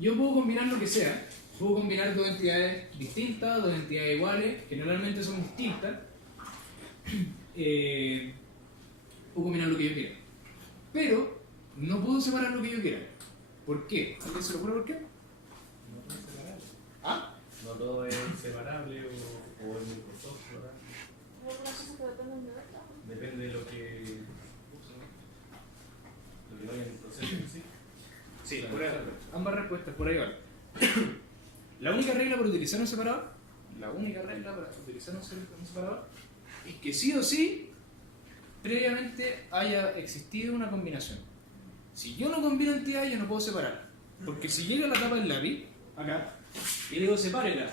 Yo puedo combinar lo que sea, puedo combinar 2 entidades distintas, 2 entidades iguales, generalmente son distintas, puedo combinar lo que yo quiera. Pero no puedo separar lo que yo quiera. ¿Por qué? ¿Alguien se lo ocurre por qué? No todo es separable. ¿Ah? No todo es separable o es muy costoso, ¿verdad? Hay algunas cosas que dependen de otra. Depende de lo que vaya en el proceso en sí. Sí, por ahí, ambas respuestas, por ahí van. La única regla para utilizar un separador, es que sí o sí, previamente haya existido una combinación. Si yo no combino entidades, yo no puedo separar. Porque si llega la tapa del lápiz, acá, y digo sepárela,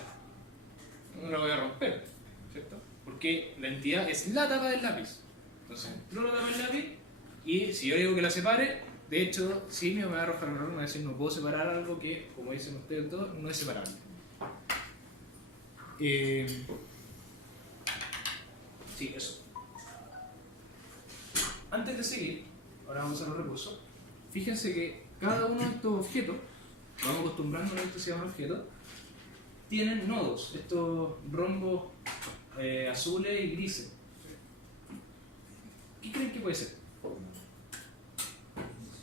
no la voy a romper, ¿cierto? Porque la entidad es la tapa del lápiz. Entonces, no la tapa del lápiz, y si yo digo que la separe, de hecho, Simio me va a arrojar un error, me va a decir no puedo separar algo que, como dicen ustedes todos, no es separable. Sí, eso. Antes de seguir, ahora vamos a los recursos. Fíjense que cada uno de estos objetos, vamos acostumbrándonos a esto se llaman objetos, tienen nodos, estos rombos azules y grises. ¿Qué creen que puede ser?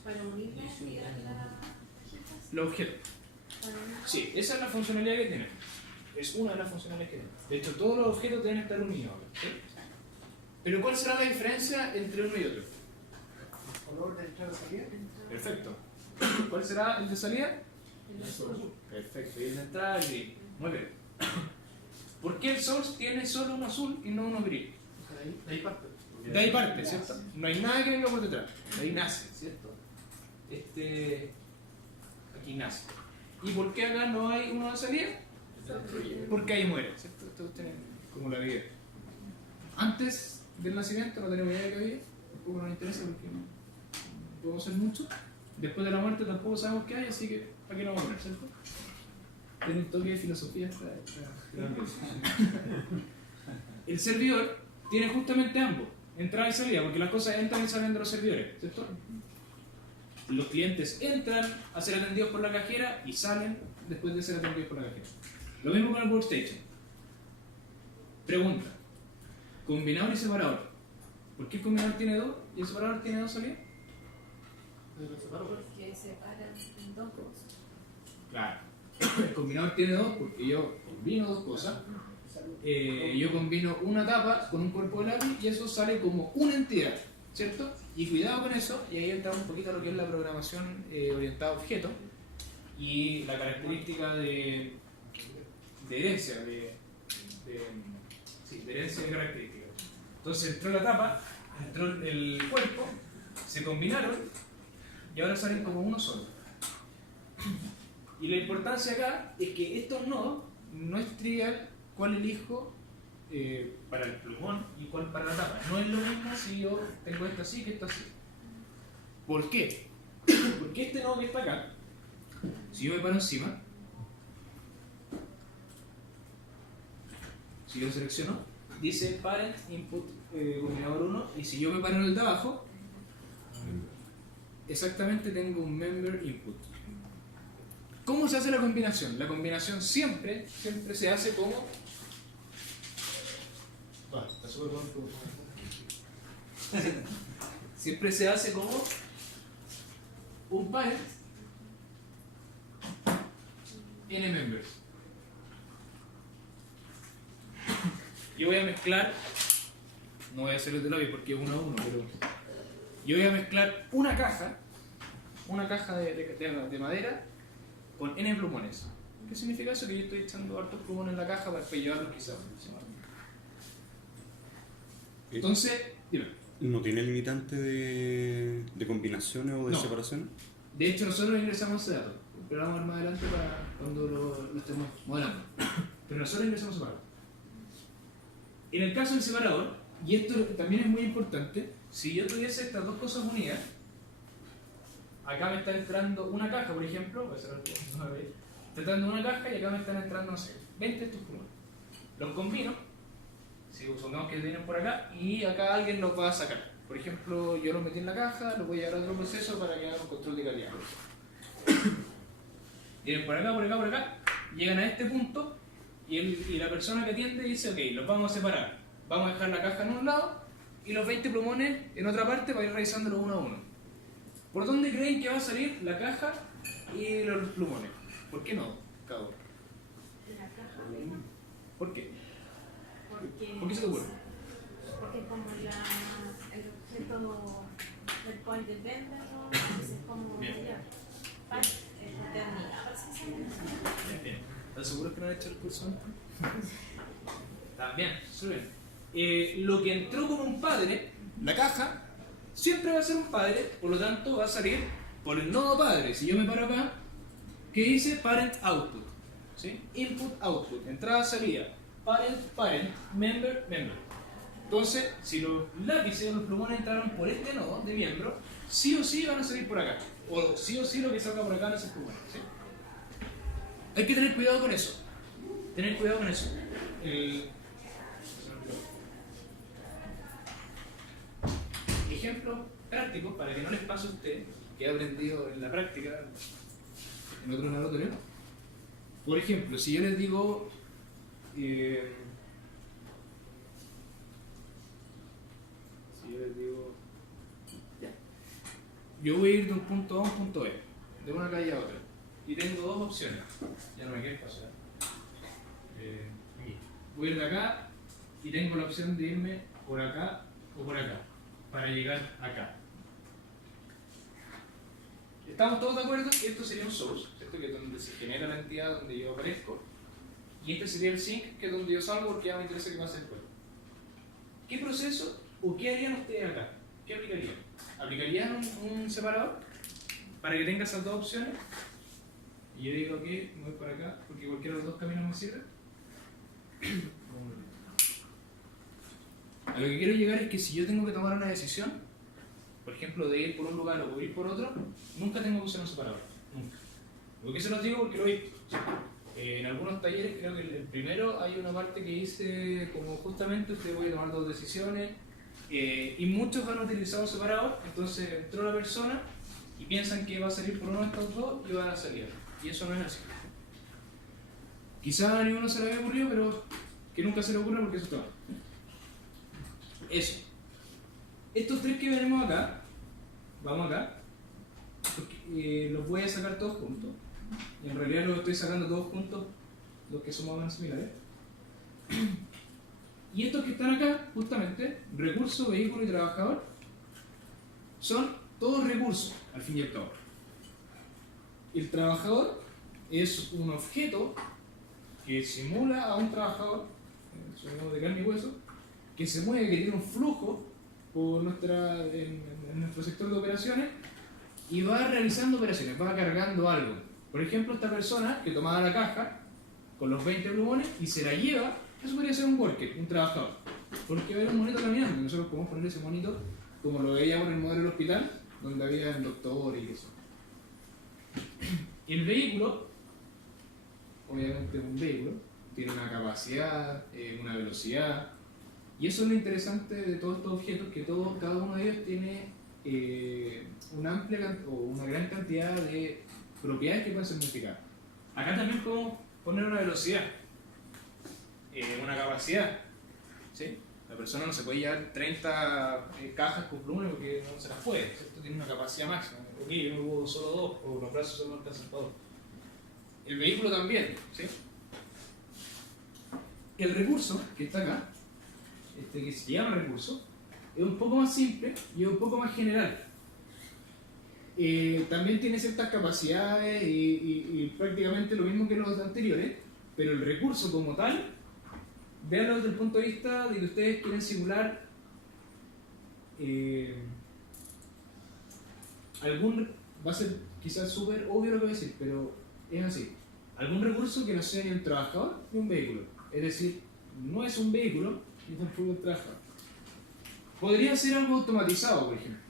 Para unir las cajitas. Los objetos. Para unir. Sí, esa es la funcionalidad que tienen. Es una de las funcionalidades que tienen. De hecho, todos los objetos deben estar unidos. ¿Sí? Pero ¿cuál será la diferencia entre uno y otro? ¿El color de entrada y salida? Perfecto. ¿Cuál será el de salida? El azul. Perfecto. Y el de entrada, el gris. Muy bien. ¿Por qué el source tiene solo un azul y no uno gris? De ahí parte. De ahí parte, ¿cierto? No hay nada que venga por detrás. De ahí nace, ¿cierto? Aquí nace. ¿Y por qué acá no hay uno de salida? Porque ahí muere, ¿cierto? Esto es como la vida. Antes del nacimiento no tenemos idea de que había, tampoco nos interesa porque no podemos ser mucho. Después de la muerte tampoco sabemos qué hay, así que ¿para qué no vamos a poner, cierto? Tiene un toque de filosofía El servidor tiene justamente ambos, entrada y salida, porque las cosas entran y salen de los servidores, ¿cierto? Los clientes entran a ser atendidos por la cajera y salen después de ser atendidos por la cajera. Lo mismo con el workstation. Pregunta. Combinador y separador. ¿Por qué el combinador tiene dos y el separador tiene dos salidas? Porque separan en dos cosas. Claro. El combinador tiene dos porque yo combino dos cosas. Yo combino una tapa con un cuerpo de lápiz y eso sale como una entidad, ¿cierto? Y cuidado con eso, y ahí entra un poquito lo que es la programación orientada a objetos y la característica de herencia, de herencia de características. Entonces entró la tapa, entró el cuerpo, se combinaron y ahora salen como uno solo. Y la importancia acá es que estos nodos no es trivial cuál elijo para el plumón y cuál para la tapa. No es lo mismo si yo tengo esto así que esto así. ¿Por qué? Porque este nodo que está acá, si yo me paro encima, si yo lo selecciono, dice parent input combinador 1 y si yo me paro en el de abajo, exactamente tengo un member input. ¿Cómo se hace la combinación? La combinación siempre se hace como... Está súper bueno. Siempre se hace como un parent n members. Yo voy a mezclar, no voy a hacer el de lobby porque es uno a uno, pero yo voy a mezclar una caja de madera con n plumones. ¿Qué significa eso? Que yo estoy echando hartos plumones en la caja para después llevarlos quizás. Entonces, dime. ¿No tiene limitante de combinaciones o de No. separaciones? De hecho, nosotros ingresamos ese dato. Pero vamos a ver más adelante para cuando lo estemos modelando. Pero nosotros ingresamos separado. En el caso del separador, y esto también es muy importante, si yo tuviese estas dos cosas unidas, acá me está entrando una caja, por ejemplo, voy a cerrar el 9, está entrando una caja y acá me están entrando, no sé, 20 de estos plumones. Los combino, si supongamos que vienen por acá, y acá alguien los va a sacar. Por ejemplo, yo los metí en la caja, los voy a llevar a otro proceso para que hagan un control de calidad. Vienen por acá, por acá, por acá, llegan a este punto y la persona que atiende dice, ok, los vamos a separar. Vamos a dejar la caja en un lado y los 20 plumones en otra parte para ir revisándolos uno a uno. ¿Por dónde creen que va a salir la caja y los plumones? ¿Por qué no, cada uno? La caja arriba, ¿Por qué? porque... ¿Por qué se te ocurre? Porque es como el objeto del point de venta, ¿no? Entonces es como Bien. mayor. Eternidad, parece que se llama. Bien. ¿Están seguros que no han hecho el curso antes? También, súper lo que entró como un padre, la caja, siempre va a ser un padre, por lo tanto va a salir por el nodo padre. Si yo me paro acá, ¿qué dice? Parent output. ¿Sí? Input output, entrada salida, parent parent, member member. Entonces, si los lápices o los plumones entraron por este nodo de miembro, sí o sí van a salir por acá. O sí lo que salga por acá van a ser plumones. ¿Sí? Hay que tener cuidado con eso. Tener cuidado con eso. Ejemplo práctico para que no les pase a usted, que ha aprendido en la práctica en otros laboratorios. Por ejemplo, si yo les digo yo voy a ir de un punto A a un punto B, de una calle a otra, y tengo dos opciones. Ya no me queda espacio. Aquí. Voy a ir de acá y tengo la opción de irme por acá o por acá para llegar acá. ¿Estamos todos de acuerdo que esto sería un source, ¿cierto? Que es donde se genera la entidad donde yo aparezco, y este sería el sink, que es donde yo salgo porque ya me interesa que pase después? ¿Qué proceso o qué harían ustedes acá? ¿Qué aplicarían? ¿Aplicarían un separador para que tenga esas dos opciones? Y yo digo que me voy para acá porque cualquiera de los dos caminos me sirve. A lo que quiero llegar es que si yo tengo que tomar una decisión, por ejemplo, de ir por un lugar o ir por otro, nunca tengo que usar un separador. Nunca. ¿Por qué se los digo? Porque lo he visto. En algunos talleres, creo que el primero, hay una parte que dice como justamente usted puede tomar dos decisiones, y muchos han utilizado separador. Entonces entró la persona y piensan que va a salir por uno de estos dos y va a salir. Y eso no es así. Quizás a ninguno se le había ocurrido, pero que nunca se le ocurra porque eso está mal. Eso. Estos tres que veremos acá, vamos acá, porque, los voy a sacar todos juntos. Y en realidad los estoy sacando todos juntos, los que somos más similares. Y estos que están acá, justamente, recurso, vehículo y trabajador, son todos recursos, al fin y al cabo. El trabajador es un objeto que simula a un trabajador, de carne y hueso, que se mueve, que tiene un flujo por en nuestro sector de operaciones y va realizando operaciones, va cargando algo. Por ejemplo, esta persona que tomaba la caja con los 20 plumones y se la lleva, eso podría ser un worker, un trabajador. Porque va a haber un monito caminando, y nosotros podemos poner ese monito como lo veíamos en el modelo del hospital, donde había el doctor y eso. El vehículo, obviamente un vehículo, tiene una capacidad, una velocidad, y eso es lo interesante de todos estos objetos, que cada uno de ellos tiene una gran cantidad de propiedades que pueden ser modificadas. Acá también podemos poner una velocidad, una capacidad, ¿sí? La persona no se puede llevar 30 cajas con plumones porque no se las puede, ¿cierto? Tiene una capacidad máxima. Ok, yo me puedo solo dos, o los brazos solo alcanzan para dos. El vehículo también, ¿sí? El recurso que está acá, que se llama recurso, es un poco más simple y es un poco más general. También tiene ciertas capacidades y prácticamente lo mismo que los anteriores, pero el recurso como tal, véanlo desde el punto de vista de que ustedes quieren simular va a ser quizás súper obvio lo que voy a decir, pero es así. Algún recurso que no sea ni un trabajador ni un vehículo. Es decir, no es un vehículo ni tampoco un trabajador. Podría ser algo automatizado, por ejemplo.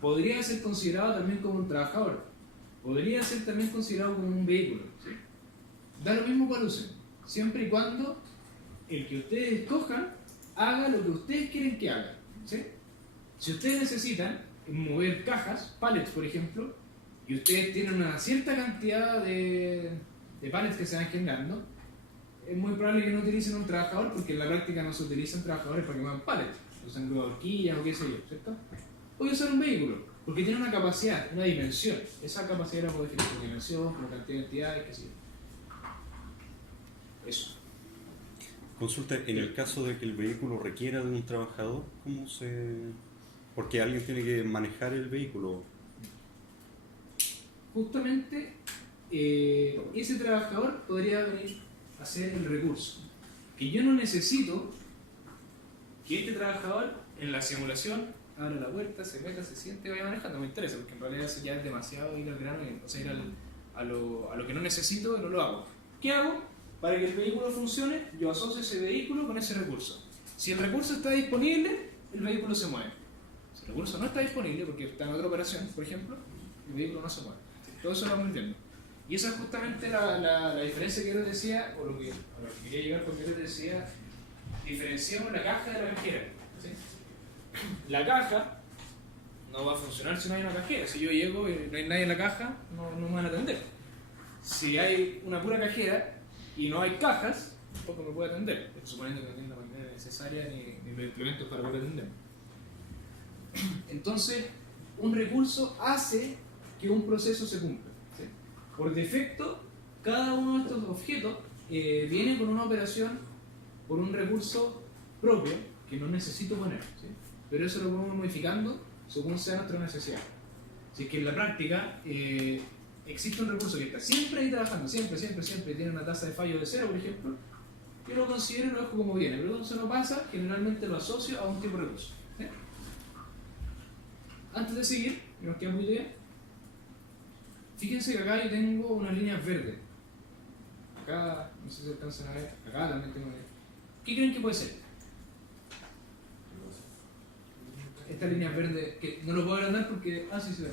Podría ser considerado también como un trabajador. Podría ser también considerado como un vehículo. ¿Sí? Da lo mismo cual usen, siempre y cuando el que ustedes escojan haga lo que ustedes quieren que haga. ¿Sí? Si ustedes necesitan mover cajas, pallets por ejemplo, y ustedes tienen una cierta cantidad de pallets que se van generando, es muy probable que no utilicen un trabajador porque en la práctica no se utilizan trabajadores para que muevan pallets, usan horquillas o qué sé yo, ¿cierto? Voy a usar un vehículo porque tiene una capacidad, una dimensión. Esa capacidad la puedo definir por dimensión, por cantidad de entidades, qué sé yo. Eso. Consulta, en el caso de que el vehículo requiera de un trabajador, ¿cómo se...? Porque alguien tiene que manejar el vehículo. Justamente ese trabajador podría venir a hacer el recurso. Que yo no necesito que este trabajador en la simulación abra la puerta, se meta, se siente y vaya manejando. Me interesa, porque en realidad eso ya es demasiado ir al grano, o sea, ir a lo que no necesito, no lo hago. ¿Qué hago? Para que el vehículo funcione, yo asocio ese vehículo con ese recurso. Si el recurso está disponible, el vehículo se mueve. Si el recurso no está disponible, porque está en otra operación, por ejemplo, el vehículo no se mueve. Todo eso lo vamos viendo. Y esa es justamente la diferencia que yo les decía, o a lo que quería llegar porque yo les decía, diferenciamos la caja de la cajera. ¿Sí? La caja no va a funcionar si no hay una cajera. Si yo llego y no hay nadie en la caja, no me van a atender. Si hay una pura cajera y no hay cajas, tampoco me puede atender, suponiendo que no tiene la maquinaria necesaria ni los implementos para poder atender. Entonces, un recurso hace que un proceso se cumpla. ¿Sí? Por defecto, cada uno de estos objetos viene con una operación por un recurso propio que no necesito poner. ¿Sí? Pero eso lo podemos modificando según sea nuestra necesidad. Si es que en la práctica existe un recurso que está siempre ahí trabajando, siempre, tiene una tasa de fallo de 0, por ejemplo, yo lo considero y lo dejo como viene, pero cuando eso no pasa, generalmente lo asocio a un tipo de recurso. ¿Sí? Antes de seguir, que nos queda muy bien, fíjense que acá yo tengo unas líneas verdes. Acá, no sé si alcanzan a ver, acá también tengo una. ¿Qué creen que puede ser? Estas líneas verdes, que no lo puedo agrandar porque... Ah, sí se ve.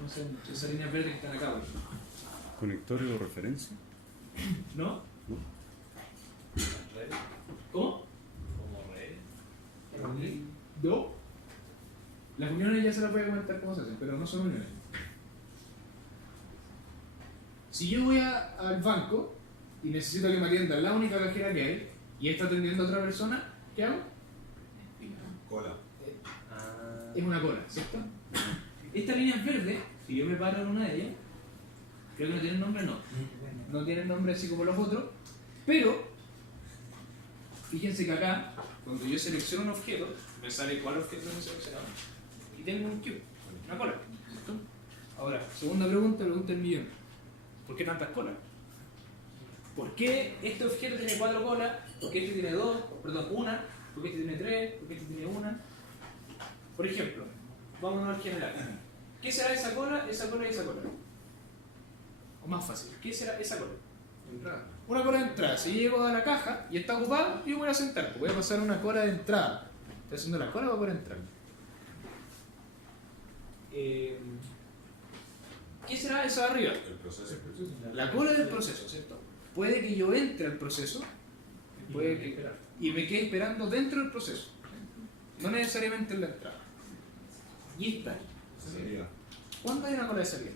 No sé, esas líneas verdes que están acá. ¿Por? ¿Conectores o referencia? ¿No? ¿No? ¿Cómo? Como redes. ¿No? Las uniones ya se las voy a comentar cómo se hacen, pero no son uniones. Si yo voy al banco y necesito que me atienda la única cajera que hay y está atendiendo a otra persona, ¿qué hago? Cola. Es una cola, ¿cierto? Estas líneas verdes, si yo me paro en una de ellas, creo que no tienen nombre, no tienen nombre así como los otros, pero fíjense que acá, cuando yo selecciono un objeto, me sale cuál objeto he seleccionado y tengo un cube, una cola, ¿cierto? Ahora, segunda pregunta del millón. ¿Por qué tantas colas? ¿Por qué este objeto tiene 4 colas? ¿Por qué este tiene 2? Perdón, una. ¿Por qué este tiene 3? ¿Por qué este tiene una? Por ejemplo, vamos al general. ¿Qué será esa cola, esa cola y esa cola? O más fácil, ¿qué será esa cola? Entrada. Una cola de entrada. Si llego a la caja y está ocupada, yo voy a sentar. Voy a pasar una cola de entrada. ¿Estoy haciendo la cola o para entrar? ¿Qué será eso de arriba? El proceso. La cola del proceso, ¿cierto? Puede que yo entre al proceso y me quede esperando dentro del proceso. No necesariamente en la entrada. Y esta. Salida. ¿Cuándo hay una cola de salida?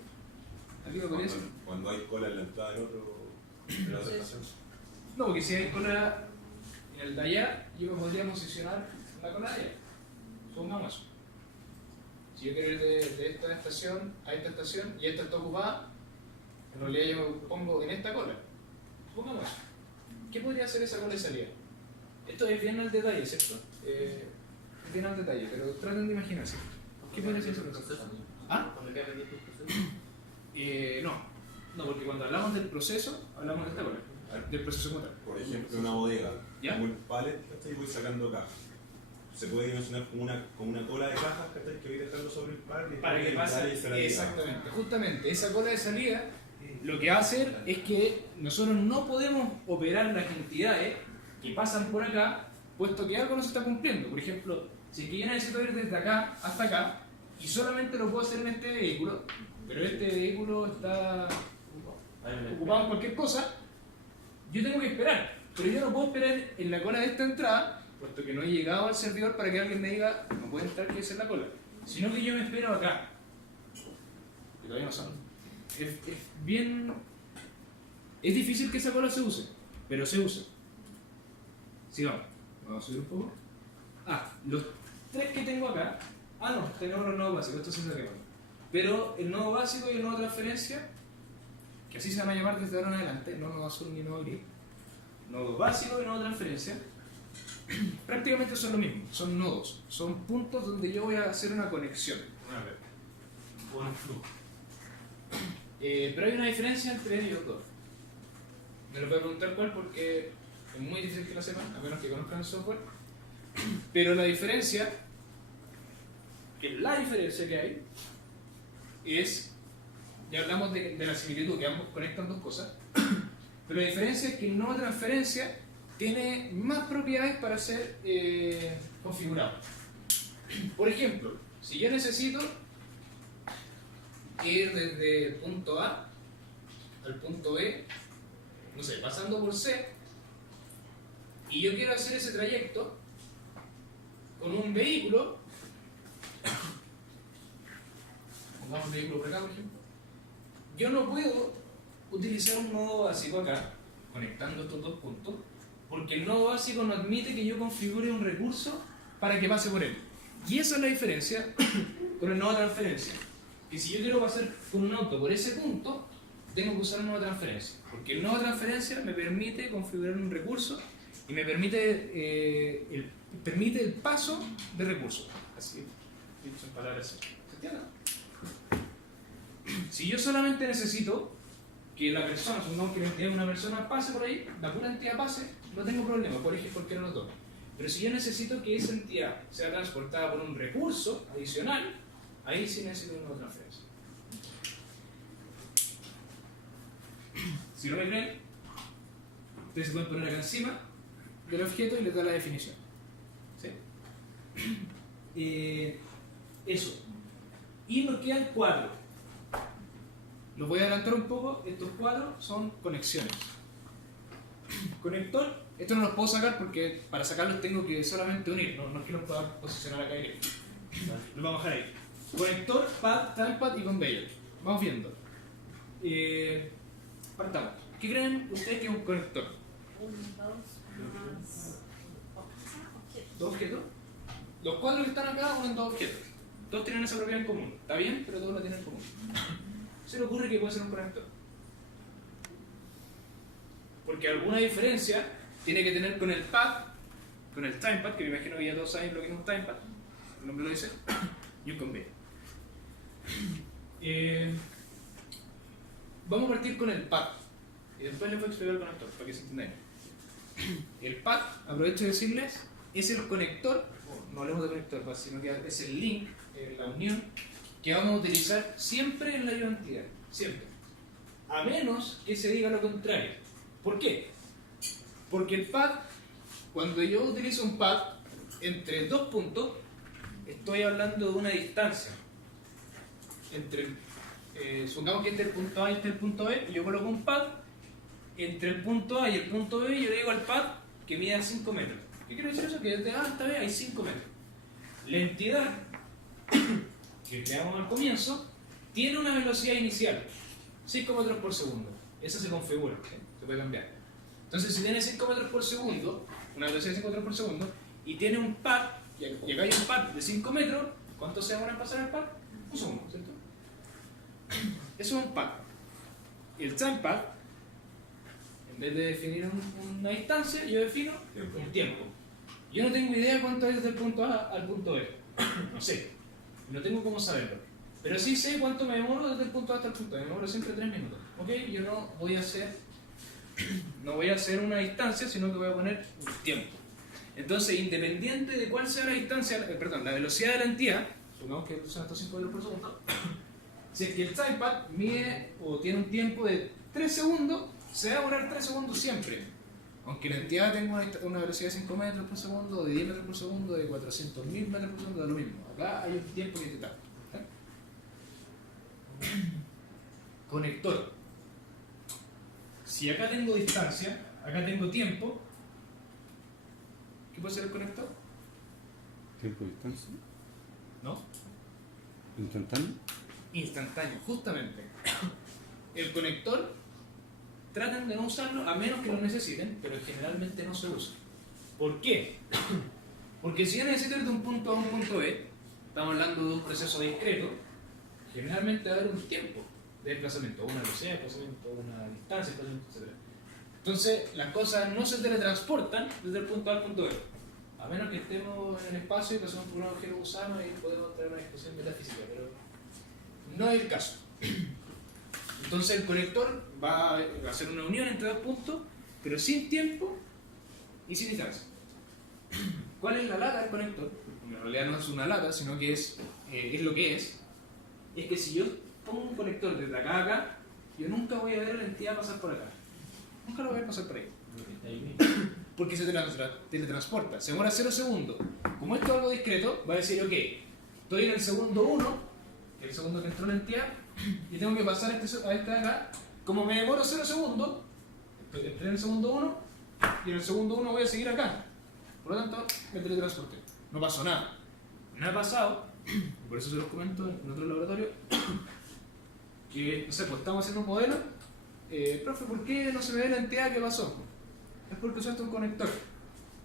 ¿Aquí lo podría decir? Cuando hay cola en la entrada del otro. De la otra estación. No, porque si hay cola en el de allá, yo me podría posicionar en la cola de allá. Supongamos eso. Si yo quiero ir de esta estación a esta estación y esta está ocupada, en realidad yo me pongo en esta cola. Supongamos eso. ¿Qué podría hacer esa cola de salida? Esto es bien al detalle, ¿cierto? Bien al detalle, pero traten de imaginarse. ¿Qué podría hacer esa cola? ¿Ah? No, porque cuando hablamos del proceso, hablamos de esta cola, del proceso como tal. Por ejemplo, una bodega. ¿Ya? Como un pallet, ¿cachai? Y voy sacando cajas. Se puede dimensionar como una cola de cajas, ¿cachai? Que voy dejando sobre el pallet. y Para que entrar pase, y salir. exactamente, justamente, esa cola de salida lo que va a hacer es que nosotros no podemos operar las entidades que pasan por acá, puesto que algo no se está cumpliendo. Por ejemplo, si es que yo necesito ir desde acá hasta acá, y solamente lo puedo hacer en este vehículo, pero este vehículo está ocupado en cualquier cosa, yo tengo que esperar. Pero yo no puedo esperar en la cola de esta entrada, puesto que no he llegado al servidor para que alguien me diga, no puede entrar, que es la cola. Sino que yo me espero acá. Que todavía no son. Es difícil que esa cola se use. pero se usa. Sigamos. Vamos a subir un poco. Los tres que tengo acá. No, tenemos los nodos básicos, esto sí se quema. Pero el nodo básico y el nodo transferencia, que así se van a llamar desde ahora en adelante, no nodo azul ni nodo gris. Nodo básico y nodo transferencia, prácticamente son lo mismo, son nodos, son puntos donde yo voy a hacer una conexión, una red, o un flujo. Pero hay una diferencia entre ellos dos. Me lo voy a preguntar cuál porque es muy difícil que lo sepan, a menos que conozcan el software. Pero la diferencia que hay es, ya hablamos de la similitud, que ambos conectan dos cosas, pero la diferencia es que el nodo de transferencia tiene más propiedades para ser configurado. Por ejemplo, si yo necesito ir desde el punto A al punto B, no sé, pasando por C, y yo quiero hacer ese trayecto con un vehículo, pongamos un vehículo por acá, por ejemplo, yo no puedo utilizar un nodo básico acá, conectando estos dos puntos, porque el nodo básico no admite que yo configure un recurso para que pase por él. Y esa es la diferencia con el nodo de transferencia. Que si yo quiero pasar con un auto por ese punto, tengo que usar un nodo de transferencia. Porque el nodo de transferencia me permite configurar un recurso y me permite el paso de recursos. Así, dicho en palabras así. ¿Se entiende? Si yo solamente necesito que la persona, supongamos que la entidad de una persona pase por ahí, la pura entidad pase, no tengo problema, por ejemplo, porque no lo toco. Pero si yo necesito que esa entidad sea transportada por un recurso adicional, ahí sí necesito una transferencia. Si no me creen, ustedes se pueden poner acá encima del objeto y les da la definición. ¿Sí? Eso. Y nos quedan 4. Los voy a adelantar un poco. Estos 4 son conexiones. Conector, esto no los puedo sacar porque para sacarlos tengo que solamente unir, no es que los pueda posicionar acá directo. Los vamos a dejar ahí. Conector, pad, trackpad y conveyor. Vamos viendo. Partamos. ¿Qué creen ustedes que es un conector? ¿Dos objetos? Los 4 que están acá unen 2 objetos. Todos tienen esa propiedad en común. Está bien, pero todos la tienen en común. Se le ocurre que puede ser un conector. Porque alguna diferencia tiene que tener con el pad, con el timepad, que me imagino que ya todos saben lo que es un timepad, el nombre lo dice, y un conveyor. Vamos a partir con el pad, y después les voy a explicar el conector, para que se entiendan. El pad, aprovecho de decirles, es el conector, no hablemos de conector, sino que es el link, la unión, que vamos a utilizar siempre en la identidad, siempre. A menos que se diga lo contrario. ¿Por qué? Porque el pad, cuando yo utilizo un pad entre 2 puntos, estoy hablando de una distancia. Supongamos que este es el punto A y este es el punto B, y yo coloco un pad entre el punto A y el punto B, y yo digo al pad que mida 5 metros. ¿Qué quiere decir eso? Que desde A hasta B hay 5 metros. La entidad que creamos al comienzo tiene una velocidad inicial, 5 metros por segundo. Esa se configura, ¿sí? Se puede cambiar. Entonces, si tiene 5 metros por segundo, una velocidad de 5 metros por segundo, y tiene un pad, y acá hay un pad de 5 metros, ¿cuánto se demora en pasar el pad? Un segundo, ¿cierto? Eso es un pad. Y el timepad, en vez de definir una distancia, yo defino un tiempo. Yo no tengo idea cuánto es desde el punto A al punto B. No sé. No tengo cómo saberlo. Pero sí sé cuánto me demoro desde el punto A hasta el punto B. Me demoro siempre 3 minutos. ¿Ok? Yo no voy a hacer una distancia, sino que voy a poner un tiempo. Entonces, independiente de cuál sea la distancia, la velocidad de la entidad, supongamos que son estos 5 metros por segundo, si es que el timepad mide o tiene un tiempo de 3 segundos, se va a demorar 3 segundos siempre. Aunque la entidad tenga una velocidad de 5 metros por segundo, de 10 metros por segundo, de 400.000 metros por segundo, da lo mismo. Acá hay un tiempo que te da. Conector. Si acá tengo distancia, acá tengo tiempo, ¿qué puede ser el conector? ¿Tiempo de distancia? ¿No? ¿Instantáneo? Instantáneo, justamente. El conector traten de no usarlo a menos que lo necesiten, pero generalmente no se usa. ¿Por qué? Porque si yo necesito ir de un punto A a un punto B, estamos hablando de un proceso discreto, generalmente va a haber un tiempo de desplazamiento, una velocidad de desplazamiento, una distancia de desplazamiento, etc. Entonces, las cosas no se teletransportan desde el punto A al punto B. A menos que estemos en el espacio y pasemos por un agujero gusano y podemos tener una discusión metafísica, pero no es el caso. Entonces el conector va a hacer una unión entre dos puntos, pero sin tiempo y sin distancia. ¿Cuál es la lata del conector? En realidad no es una lata, sino que es lo que es. Es que si yo pongo un conector desde acá a acá, yo nunca voy a ver la entidad pasar por acá. Nunca lo voy a ver pasar por ahí. Porque se teletransporta, se demora 0 segundos. Como esto es algo discreto, va a decir, ok, estoy en el segundo 1, que es el segundo que entró la entidad, y tengo que pasar a este de acá. Como me demoro 0 segundos, entré en el segundo 1, y en el segundo 1 voy a seguir acá. Por lo tanto, me teletransporté. No pasó nada. Nada ha pasado, por eso se los comento en otro laboratorio, que, no sé, pues estamos haciendo un modelo, profe, ¿por qué no se me ve la entidad que pasó? Es porque usaste un conector.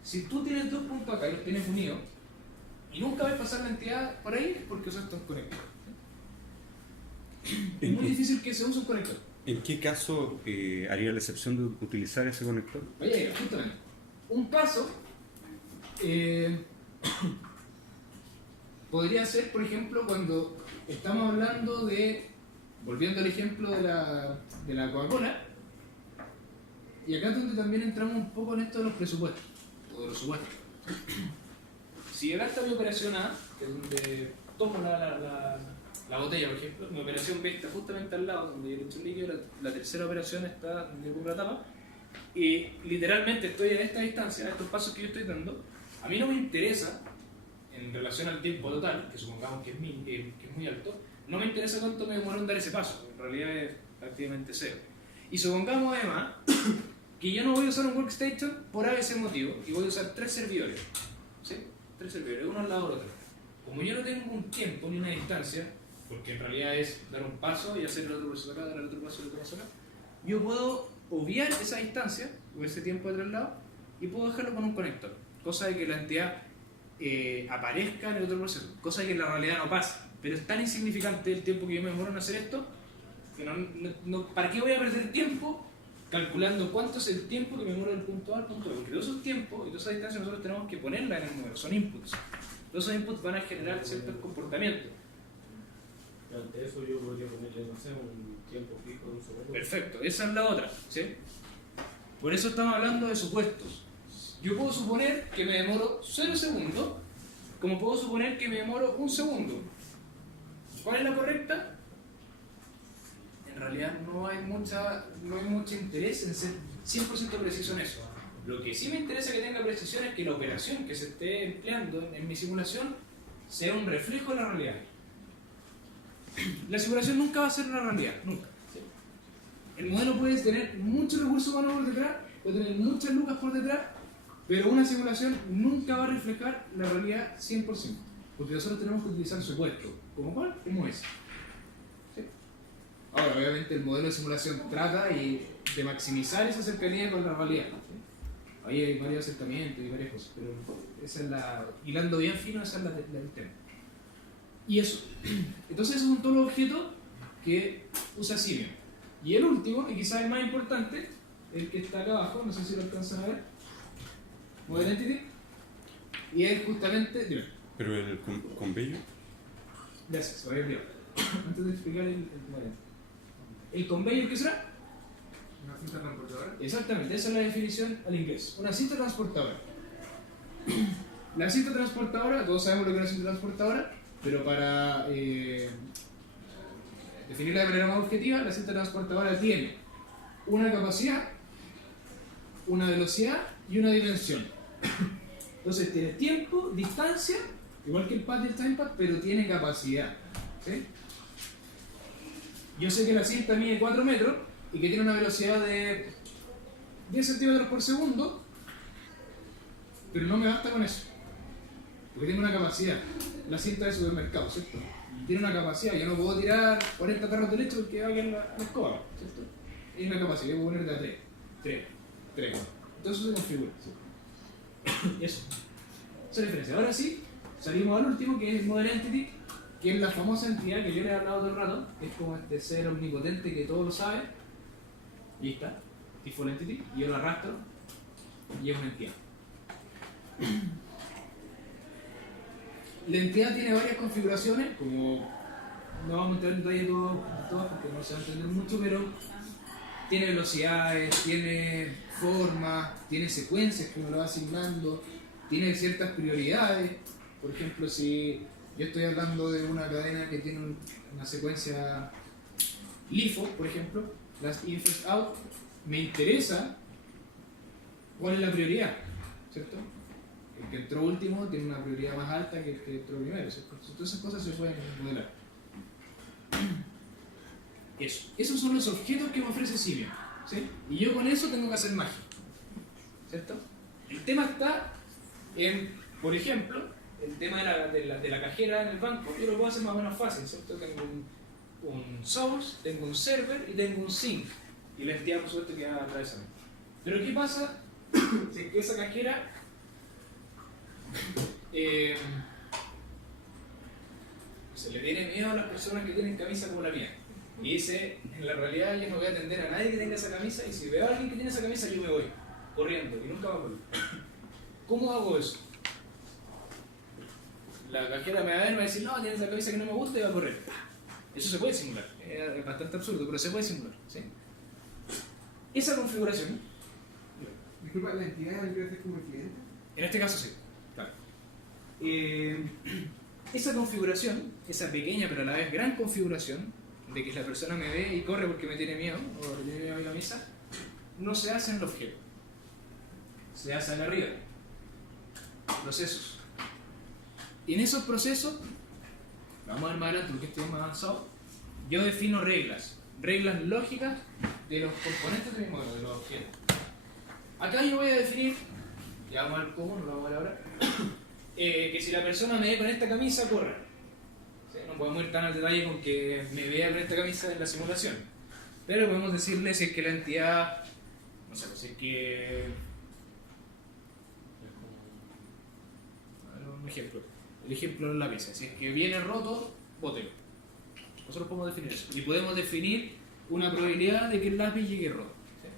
Si tú tienes dos puntos acá y los tienes unidos y nunca ves pasar la entidad por ahí, es porque usaste un conector. Es muy difícil que se use un conector. ¿En qué caso haría la excepción de utilizar ese conector? Vaya, justamente. Un caso podría ser, por ejemplo, cuando estamos hablando de, volviendo al ejemplo de la Coca-Cola, y acá es donde también entramos un poco en esto de los presupuestos, o de los supuestos. Si acá está mi operación A, que es donde tomo la botella, por ejemplo, mi operación B está justamente al lado, donde yo le echo el líquido, la tercera operación está donde yo pongo la tapa, y literalmente estoy a esta distancia, a estos pasos que yo estoy dando. A mí no me interesa, en relación al tiempo total, que supongamos que es muy alto, no me interesa cuánto me demoró en dar ese paso, en realidad es prácticamente cero. Y supongamos además que yo no voy a usar un workstation por ABC motivo, y voy a usar 3 servidores, ¿sí? 3 servidores, uno al lado del otro. Como yo no tengo un tiempo ni una distancia, porque en realidad es dar un paso y hacer el otro paso acá, dar el otro paso y el otro paso acá, yo puedo obviar esa distancia, o ese tiempo de traslado, y puedo dejarlo con un conector, cosa de que la entidad aparezca en el otro proceso, cosa de que en la realidad no pasa, pero es tan insignificante el tiempo que yo me demoro en hacer esto, que ¿para qué voy a perder tiempo calculando cuánto es el tiempo que me demoro del punto A al punto B? Porque todos esos tiempos y toda esa distancia nosotros tenemos que ponerla en el modelo, son inputs. Todos esos inputs van a generar ciertos comportamientos. Ante eso yo podría ponerle, no sé, un tiempo fijo de un segundo. Perfecto, esa es la otra, ¿sí? Por eso estamos hablando de supuestos. Yo puedo suponer que me demoro 0 segundos, como puedo suponer que me demoro 1 segundo. ¿Cuál es la correcta? En realidad no hay mucho interés en ser 100% preciso en eso. Lo que sí me interesa que tenga precisión es que la operación que se esté empleando en mi simulación sea un reflejo de la realidad. La simulación nunca va a ser una realidad, nunca. ¿Sí? El modelo puede tener muchos recursos humanos por detrás, puede tener muchas lucas por detrás, pero una simulación nunca va a reflejar la realidad 100%, porque nosotros tenemos que utilizar supuestos. ¿Como cuál? Como ese. ¿Sí? Ahora, obviamente el modelo de simulación trata de maximizar esa cercanía con la realidad. ¿Sí? Ahí hay varios acercamientos y varias cosas, pero esa es hilando bien fino, esa es la del tema. Y eso. Entonces esos son todos los objetos que usa Simian. Y el último, y quizás el más importante, el que está acá abajo, no sé si lo alcanzan a ver, Model Entity, y es justamente... Dime. ¿Pero el convenio? Gracias, lo había olvidado. Antes de explicar el modelo. ¿El conveyor qué será? ¿Una cinta transportadora? Exactamente, esa es la definición al inglés. Una cinta transportadora. La cinta transportadora, todos sabemos lo que es una cinta transportadora, pero para definirla de manera más objetiva, la cinta transportadora tiene una capacidad, una velocidad y una dimensión. Entonces tiene tiempo, distancia, igual que el pad y el timepad, pero tiene capacidad. ¿Sí? Yo sé que la cinta mide 4 metros y que tiene una velocidad de 10 centímetros por segundo, pero no me basta con eso, porque tiene una capacidad. La cinta de supermercado, ¿cierto? Tiene una capacidad, yo no puedo tirar 40 tarros de leche porque va a quedar la escoba, ¿cierto? tiene una capacidad, puedo poner de a 3. 3. Entonces eso se configura. Eso. Esa es la diferencia. Ahora sí, salimos al último, que es Model Entity, que es la famosa entidad que yo les he hablado todo el rato. Es como este ser omnipotente que todo lo sabe. Y está. Default Entity. Y yo lo arrastro. Y es una entidad. La entidad tiene varias configuraciones, como no vamos a entrar en detalle todas porque no se va a entender mucho, pero tiene velocidades, tiene formas, tiene secuencias que uno lo va asignando, tiene ciertas prioridades. Por ejemplo, si yo estoy hablando de una cadena que tiene una secuencia LIFO, por ejemplo, last in first out, me interesa cuál es la prioridad, ¿cierto? El que entró último tiene una prioridad más alta que el que entró primero, ¿cierto? Todas esas cosas se pueden modelar. Esos son los objetos que me ofrece Symbian, ¿sí? Y yo con eso tengo que hacer magia, ¿cierto? El tema está en, por ejemplo, el tema de la cajera en el banco. Yo lo puedo hacer más o menos fácil, ¿cierto? Tengo un source, tengo un server y tengo un sink, y la entidad por supuesto que va a atravesar. Pero ¿qué pasa si es que esa cajera se le tiene miedo a las personas que tienen camisa como la mía? Y dice, en la realidad yo no voy a atender a nadie que tenga esa camisa, y si veo a alguien que tiene esa camisa yo me voy corriendo y nunca va a volver. ¿Cómo hago eso? La cajera me va a ver y me va a decir, no, tienes esa camisa que no me gusta, y va a correr. Eso se puede simular, es bastante absurdo, pero se puede simular, ¿sí? Esa configuración, Disculpa, ¿la entidad debería ser como el cliente? en este caso sí, claro. Esa configuración, esa pequeña pero a la vez gran configuración, de que la persona me ve y corre porque me tiene miedo, o le tiene miedo a mi camisa, no se hace en el objeto, se hace en arriba. Procesos. Y en esos procesos, vamos a ver más adelante porque esto es más avanzado, yo defino reglas lógicas de los componentes de mi modelo, de los objetos. Acá yo voy a definir, ya vamos a ver cómo, no lo vamos a ver ahora, que si la persona me ve con esta camisa, corra. ¿Sí? No podemos ir tan al detalle con que me vea con esta camisa en la simulación, pero podemos decirle si es que la entidad, no sé, si es que... A ver, un ejemplo. El ejemplo de la pieza. Si es que viene roto, bótelo. Nosotros podemos definir eso. Y podemos definir una probabilidad de que el lápiz llegue roto. ¿Sí?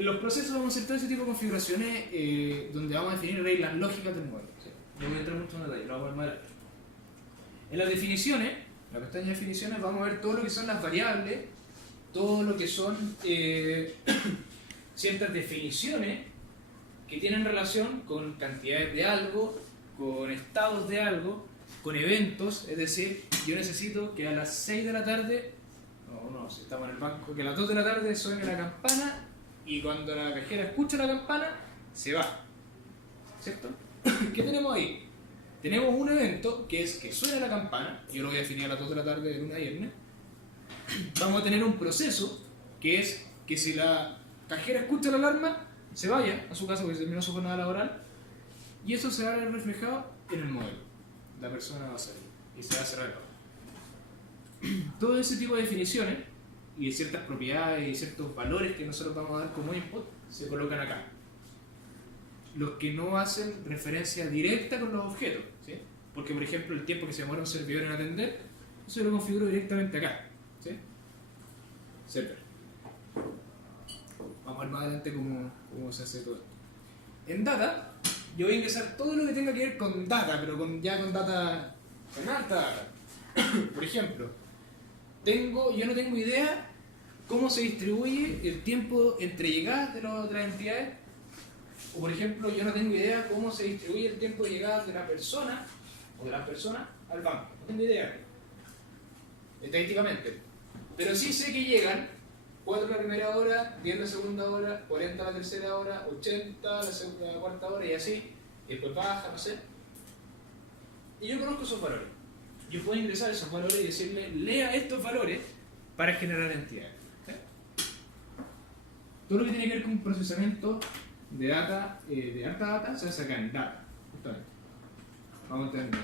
En los procesos vamos a hacer todo ese tipo de configuraciones donde vamos a definir reglas lógicas del modelo. ¿Sí? No voy a entrar mucho en detalle, lo vamos a ver más adelante. En las definiciones, en la pestaña de definiciones, vamos a ver todo lo que son las variables, todo lo que son ciertas definiciones que tienen relación con cantidades de algo, con estados de algo, con eventos. Es decir, yo necesito que a las 6 de la tarde, si estamos en el banco, que a las 2 de la tarde suene la campana, y cuando la cajera escucha la campana, se va, ¿cierto? ¿Qué tenemos ahí? Tenemos un evento que es que suena la campana, yo lo voy a definir a las 2 de la tarde de lunes a viernes. Vamos a tener un proceso que es que si la cajera escucha la alarma, se vaya a su casa porque terminó su jornada laboral, y eso se va a ver reflejado en el modelo. La persona va a salir y se va a cerrar el pago. Todo ese tipo de definiciones y de ciertas propiedades y ciertos valores que nosotros vamos a dar como input se colocan acá. Los que no hacen referencia directa con los objetos, ¿sí? Porque, por ejemplo, el tiempo que se demora un servidor en atender, eso lo configuro directamente acá, ¿sí? Etcétera. Vamos a ver más adelante cómo se hace todo esto. En data, yo voy a ingresar todo lo que tenga que ver con data, pero con data, con alta data. Por ejemplo, yo no tengo idea cómo se distribuye el tiempo entre llegadas de las otras entidades. O por ejemplo, yo no tengo idea cómo se distribuye el tiempo de llegada de la persona o de las personas al banco. No tengo idea, estadísticamente. Pero sí sé que llegan 4 la primera hora, 10 la segunda hora, 40 la tercera hora, 80 la cuarta hora y así. Y después baja, no sé. Y yo conozco esos valores. Yo puedo ingresar esos valores y decirle, lea estos valores para generar entidades. ¿Sí? Todo lo que tiene que ver con procesamiento de data, de alta data, se hace acá en data, justamente. Vamos a entender.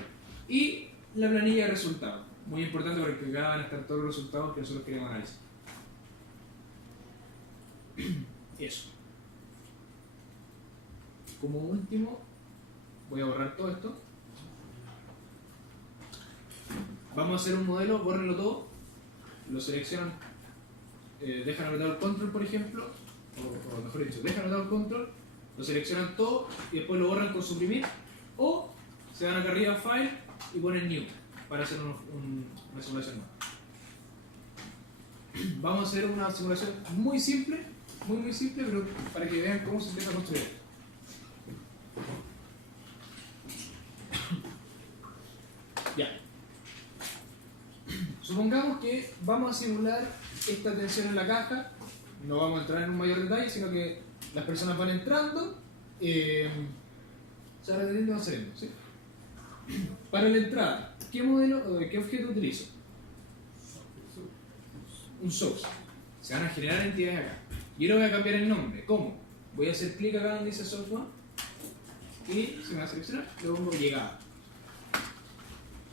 Y la planilla de resultados, muy importante porque acá van a estar todos los resultados que nosotros queremos analizar. Eso. Como último, voy a borrar todo esto. Vamos a hacer un modelo, bórrenlo todo, lo seleccionan, dejan apretado el control, por ejemplo, o mejor dicho, dejan apretado el control, lo seleccionan todo y después lo borran con suprimir, o se van acá arriba a File y ponen New para hacer una simulación nueva. Vamos a hacer una simulación muy simple, muy simple, pero para que vean cómo se empieza a construir. Ya. Supongamos que vamos a simular esta tensión en la caja. No vamos a entrar en un mayor detalle, sino que las personas van entrando, se van atendiendo y van saliendo, ¿sí? Para la entrada, ¿qué modelo o qué objeto utilizo? Un source. Se van a generar entidades acá. Yo le voy a cambiar el nombre. ¿Cómo? Voy a hacer clic acá donde dice source one y se me va a seleccionar, le pongo llegada.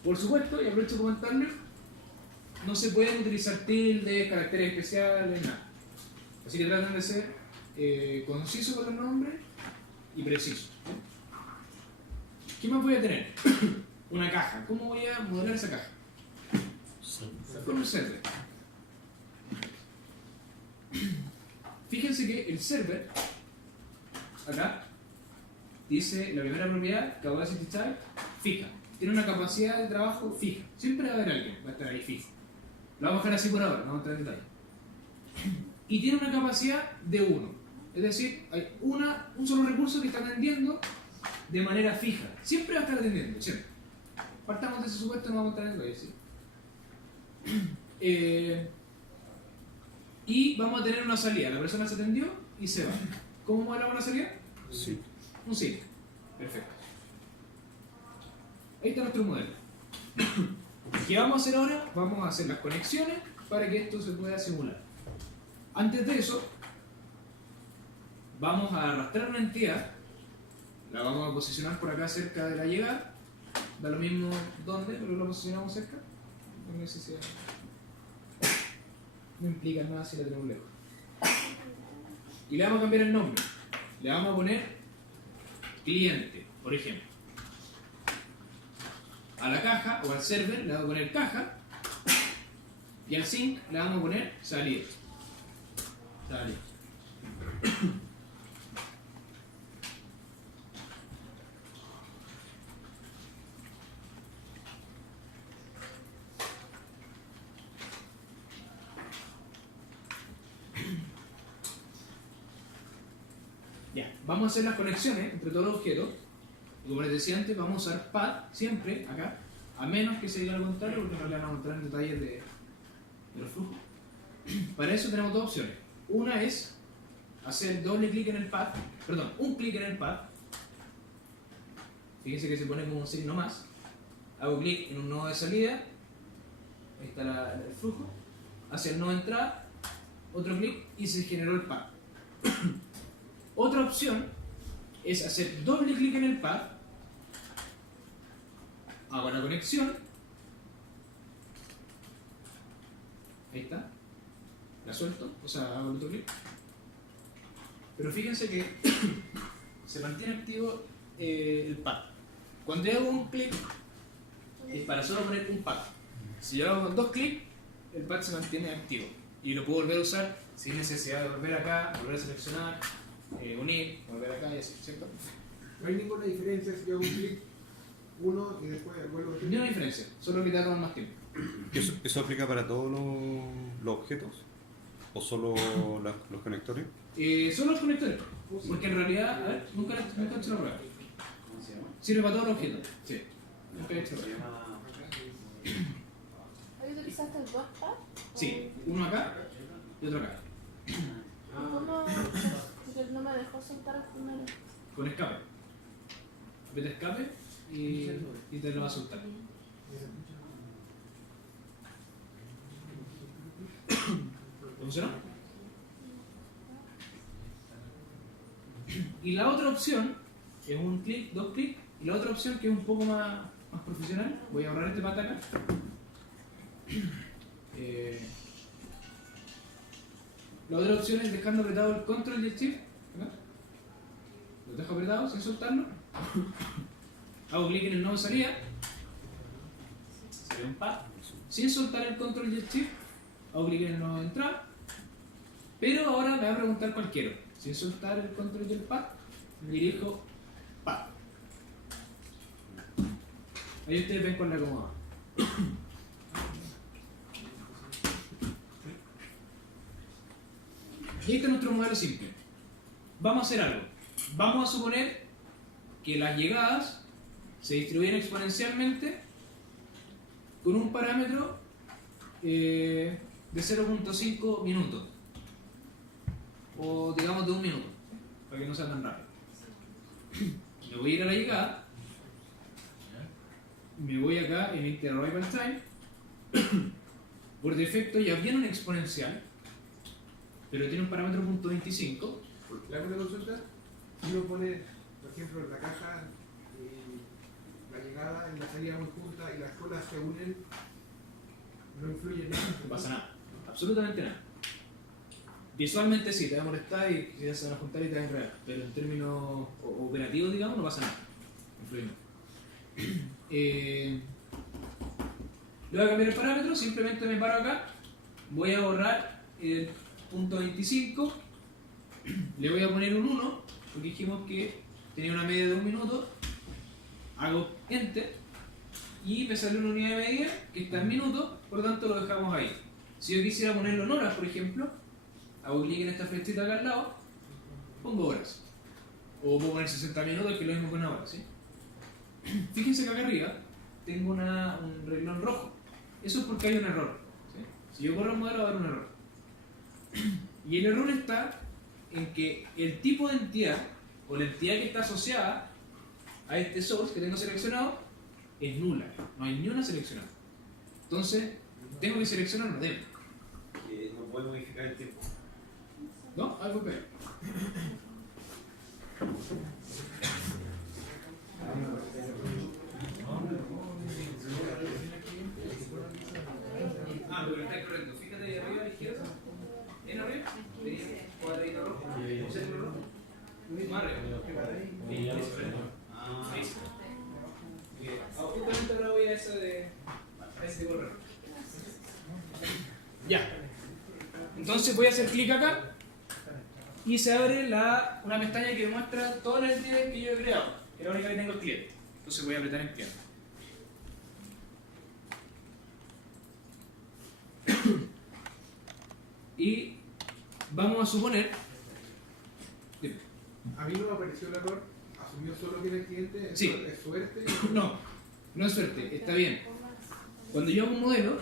Por supuesto, y aprovecho de comentarle, no se pueden utilizar tildes, caracteres especiales, nada. Así que traten de ser concisos con los nombres y precisos. ¿Qué más voy a tener? Una caja. ¿Cómo voy a modelar esa caja? Con un server. Fíjense que el server, acá, dice la primera propiedad, capacity type, fija. Tiene una capacidad de trabajo fija. Siempre va a haber alguien, va a estar ahí fijo. Lo vamos a dejar así por ahora, no vamos a entrar en detalle. Y tiene una capacidad de 1. Es decir, hay un solo recurso que está atendiendo de manera fija. Siempre va a estar atendiendo, siempre. Partamos de ese supuesto, no vamos a entrar en detalle, ¿sí? Y vamos a tener una salida. La persona se atendió y se va. ¿Cómo modelamos la salida? Sí. Un sí. Perfecto. Ahí está nuestro modelo. ¿Qué vamos a hacer ahora? Vamos a hacer las conexiones para que esto se pueda simular. Antes de eso, vamos a arrastrar una entidad, la vamos a posicionar por acá cerca de la llegada, da lo mismo dónde, pero la posicionamos cerca, no hay necesidad. No implica nada si la tenemos lejos. Y le vamos a cambiar el nombre, le vamos a poner cliente, por ejemplo. A la caja o al server le vamos a poner caja y al sync le vamos a poner salida. Salida. Ya, vamos a hacer las conexiones entre todos los objetos. Y como les decía antes, vamos a usar path siempre acá, a menos que se diga lo contrario, porque no le vamos a entrar en detalles de los flujos. Para eso tenemos dos opciones. Una es hacer doble clic en el path, perdón, un clic en el path. Fíjense que se pone como un signo más. Hago clic en un nodo de salida, ahí está el flujo, hacia el nodo de entrada, otro clic y se generó el path. Otra opción es hacer doble clic en el path, hago la conexión, ahí está, la suelto, o sea, hago el otro clic, pero fíjense que se mantiene activo el path. Cuando yo hago un clic es para solo poner un path. Si yo hago con dos clics, el path se mantiene activo y lo puedo volver a usar sin necesidad de volver acá, volver a seleccionar, unir, volver acá y así, ¿cierto? No hay ninguna diferencia si yo hago un clic, uno y después vuelvo a clic. Ni una diferencia, solo que te va a tomar más tiempo. ¿Eso aplica para todos los objetos? ¿O solo los conectores? Solo los conectores, porque en realidad, a ver, nunca he hecho la prueba. Sirve para todos los objetos, sí. Nunca he hecho la prueba. ¿Ahí utilizaste el dos pads? Sí, uno acá y otro acá, ¿Cómo? Porque no me dejó soltar el primero. con escape. Aprieta escape y te lo va a soltar. ¿Funcionó? Y la otra opción es un clic, dos clics, y la otra opción que es un poco más profesional, voy a ahorrar este pata acá. La La otra opción es dejando apretado el control y el shift. ¿Verdad? Los dejo apretados sin soltarlo. Hago clic en el nodo salida. Sale un pad. Sin soltar el control y el shift. Hago clic en el nodo de entrada. Pero ahora me va a preguntar cuál quiero. Sin soltar el control y el pad, dirijo pad. Ahí ustedes ven con la acomoda. Y este es nuestro modelo simple. Vamos a hacer algo. Vamos a suponer que las llegadas se distribuyen exponencialmente con un parámetro de 0.5 minutos. O digamos de 1 minuto, para que no sea tan rápido. Me voy a ir a la llegada. Me voy acá en Interarrival Time. Por defecto ya viene un exponencial, pero tiene un parámetro .25. ¿Le hago una consulta? Si uno pone, por ejemplo, la caja, la llegada y la salida muy juntas y las colas se unen, no influye en nada. No pasa nada, absolutamente nada. Visualmente sí, te va a molestar y quizás se van a juntar y te va a enredar, pero en términos operativos, digamos, no pasa nada. No influye nada. Le voy a cambiar el parámetro, simplemente me paro acá, voy a borrar el .25, le voy a poner un 1, porque dijimos que tenía una media de 1 minuto, hago Enter, y me sale una unidad de medida que está en minutos, por lo tanto lo dejamos ahí. Si yo quisiera ponerlo en horas, por ejemplo, hago clic en esta flechita acá al lado, pongo horas. O puedo poner 60 minutos, que es lo mismo que una hora, ¿sí? Fíjense que acá arriba tengo un renglón rojo. Eso es porque hay un error, ¿sí? Si yo corro el modelo va a haber un error. Y el error está en que el tipo de entidad, o la entidad que está asociada a este source que tengo seleccionado, es nula. No hay ni una seleccionada. Entonces, tengo que seleccionar una demo. No puede modificar el tiempo. ¿No? Algo peor. Ah, pero está correcto. Fíjate ahí arriba a la izquierda. ¿En arriba? Cuadradito rojo. ¿Un círculo rojo? Más arriba. Ahí está. Justamente ahora voy a esa de... a ese correo. Ya. Entonces voy a hacer clic acá y se abre una pestaña que muestra todas las entidades que yo he creado, que es la única que tengo el cliente. Entonces voy a apretar en cliente. Y vamos a suponer... Dime. A mí no me apareció el error, asumió solo que era el cliente, Sí. es suerte. No es suerte, está bien. Cuando yo hago un modelo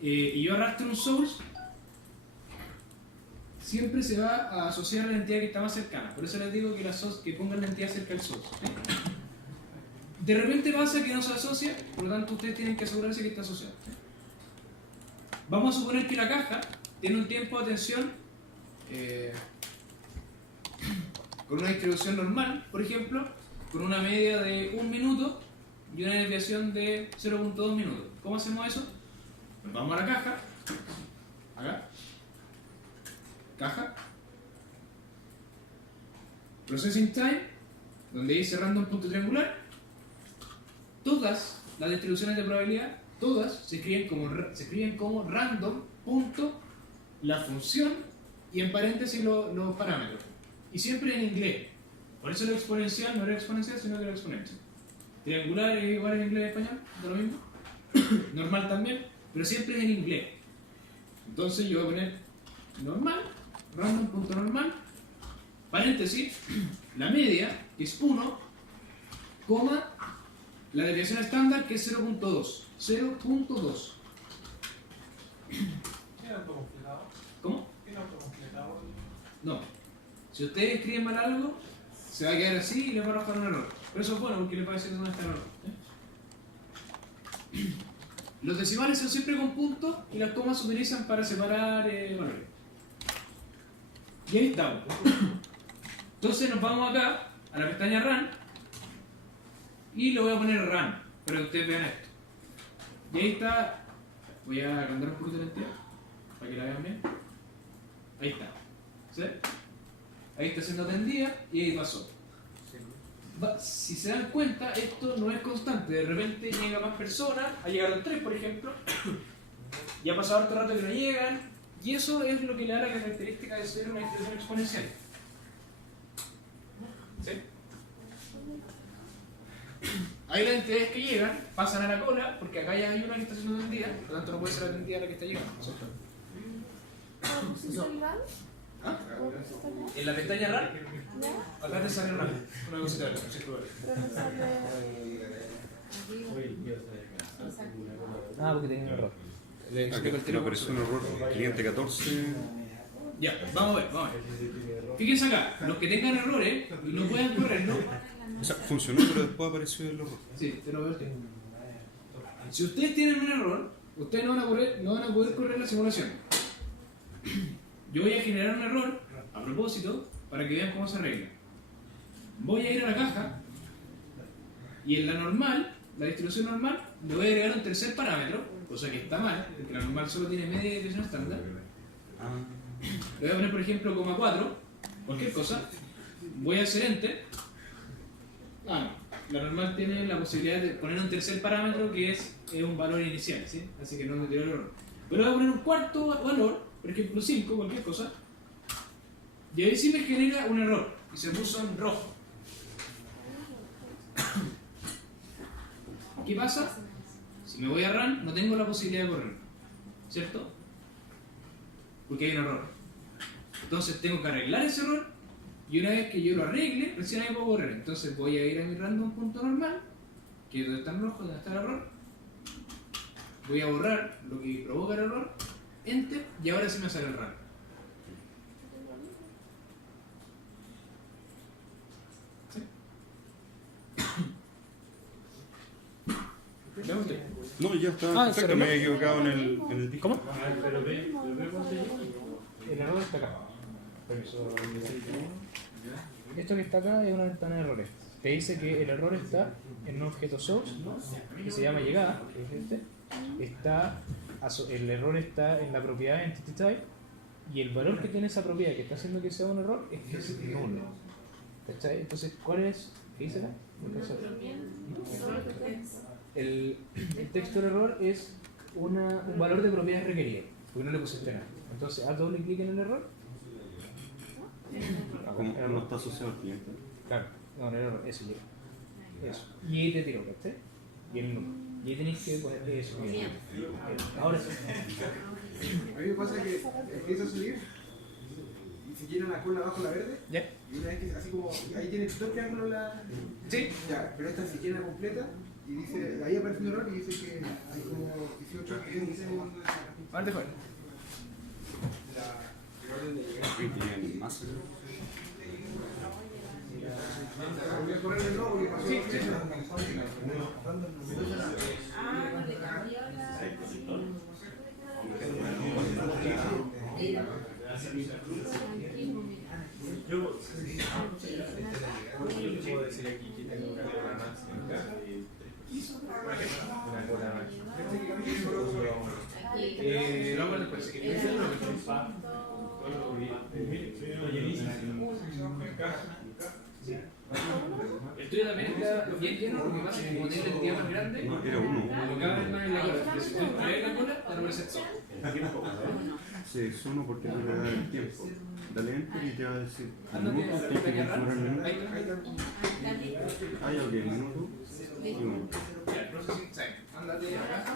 y yo arrastro un source, siempre se va a asociar a la entidad que está más cercana. Por eso les digo que pongan la entidad cerca del source. ¿Sí? De repente pasa que no se asocia, por lo tanto ustedes tienen que asegurarse que está asociado. ¿Sí? Vamos a suponer que la caja tiene un tiempo de atención con una distribución normal, por ejemplo, con una media de 1 minuto y una desviación de 0.2 minutos. ¿Cómo hacemos eso? Pues vamos a la caja, acá, caja, processing time, donde dice random punto triangular. Todas las distribuciones de probabilidad, todas se escriben como random punto la función y en paréntesis los parámetros. Y siempre en inglés. Por eso lo exponencial no era exponencial, sino que era exponencial. Triangular es igual en inglés y español, da lo mismo. Normal también, pero siempre es en inglés. Entonces yo voy a poner normal, random.normal, paréntesis, la media, que es 1, coma, la desviación estándar, que es 0.2. 0.2. ¿Tiene autocompletado? ¿Cómo? ¿Tiene autocompletado? No. Si ustedes escriben mal algo, se va a quedar así y les va a arrojar un error. Pero eso es bueno porque les va a decir dónde está el error. Los decimales son siempre con puntos y las comas se utilizan para separar valores. Y ahí estamos. Entonces nos vamos acá a la pestaña Run y le voy a poner Run para que ustedes vean esto. Y ahí está. Voy a agrandar un poquito la entidad para que la vean bien. Ahí está. ¿Sí? Ahí está siendo atendida y ahí pasó. Si se dan cuenta, esto no es constante. De repente llega más personas, ha llegado 3 por ejemplo, y ha pasado harto rato que no llegan, y eso es lo que le da la característica de ser una distribución exponencial. ¿Sí? Hay las entidades que llegan, pasan a la cola, porque acá ya hay una que está siendo atendida, por lo tanto no puede ser atendida la que está llegando. ¿Cierto? ¿Ah? En la pestaña RAR, acá te sale RAR, una cosita de Ah, porque tenía un error. Le explico el Me tiro. apareció un error. Cliente 14. Ya, vamos a ver, vamos a ver. Fíjense acá, los que tengan errores y no puedan correr, ¿no? O sea, funcionó, pero después apareció el error. Sí, te lo veo. Si ustedes tienen un error, ustedes no van a poder correr la simulación. Yo voy a generar un error a propósito para que vean cómo se arregla. Voy a ir a la caja y en la normal, la distribución normal, le voy a agregar un tercer parámetro, cosa que está mal, porque la normal solo tiene media distribución estándar. Le voy a poner, por ejemplo, 4, cualquier cosa. Voy a hacer enter. No. La normal tiene la posibilidad de poner un tercer parámetro que es un valor inicial, ¿sí? Así que no me tiró el error. Pero voy a poner un cuarto valor, por ejemplo 5, cualquier cosa. Y ahí sí me genera un error. Y se puso en rojo. ¿Qué pasa? Si me voy a run, no tengo la posibilidad de correr. ¿Cierto? Porque hay un error. Entonces tengo que arreglar ese error. Y una vez que yo lo arregle, recién ahí puedo correr. Entonces voy a ir a mi random punto normal, que es donde está en rojo, donde está el error. Voy a borrar lo que provoca el error. Enter. Y ahora sí me sale el run. ¿Ya usted? No, ya está. ¿se Perfecto, me arregló? he equivocado en el disco. ¿Cómo? Pero ve cuánto llegó. El error está acá. Permiso. Esto que está acá es una ventana de errores. Te dice que el error está en un objeto source, que se llama llegada, que es este. El error está en la propiedad entity type, y el valor que tiene esa propiedad que está haciendo que sea un error es que es nulo. ¿Cachai? Entonces, ¿cuál es? ¿Qué dice acá? El texto del error es un valor de propiedades requerido, porque no le pusiste nada. Entonces, haz doble clic en el error. Como no está asociado al cliente. Claro, no, el error, eso llega. Eso. Y ahí te tiro, ¿cachai? Y el nulo. Y ahí tenéis que poner eso. Bien. Ahora sí. A mí me pasa que empieza a subir y se llena la cola abajo la verde. ¿Ya? Y una vez que así como, ahí tiene dos triángulos la. Sí. Ya, pero esta se llena completa y dice, ahí aparece un error y dice que hay como 18 que dicen. ¿Dónde fue? Tienen más. Voy a correr el logo y pasó. Sí, sí. Ah, no le cambió la. Yo puedo decir aquí que tengo una cola máxima de 3. Una cola máxima. Lo hago después. El tuyo también está bien lleno, lo que pasa es que como tiene la entidad más grande, No, era uno. lo cabe más en la cola. Pero si tú traes la cola, te lo presento. Sí, es uno porque no le da el tiempo. Dale enter y te va a decir. Ándate a la Tienes que pestaña configurar el RAR. minuto. Ahí está. Ah, ya, ok, minuto y uno. Ya, no sé si. Ándate a la caja.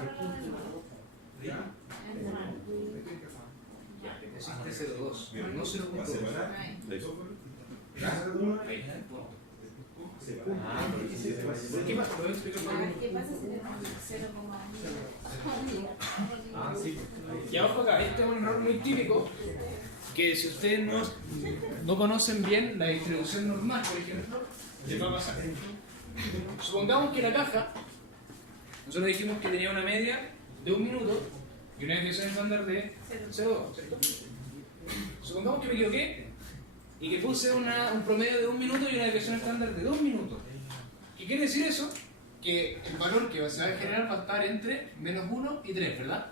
Existe 0.2, no 0.2. Ahí está. ¿Qué pasa? ¿Puedo explicar por qué? ¿Qué pasa si le pones 0,1? Ah, sí. Y abajo acá, este es un error muy típico, que si ustedes no conocen bien la distribución normal, por ejemplo, les va a pasar. Supongamos que la caja, nosotros dijimos que tenía una media de 1 minuto y una desviación estándar de 0,2, ¿cierto? Supongamos que me equivoqué y que puse un promedio de 1 minuto y una desviación estándar de 2 minutos. ¿Qué quiere decir eso? Que el valor que se va a generar va a estar entre menos 1 y 3, ¿verdad?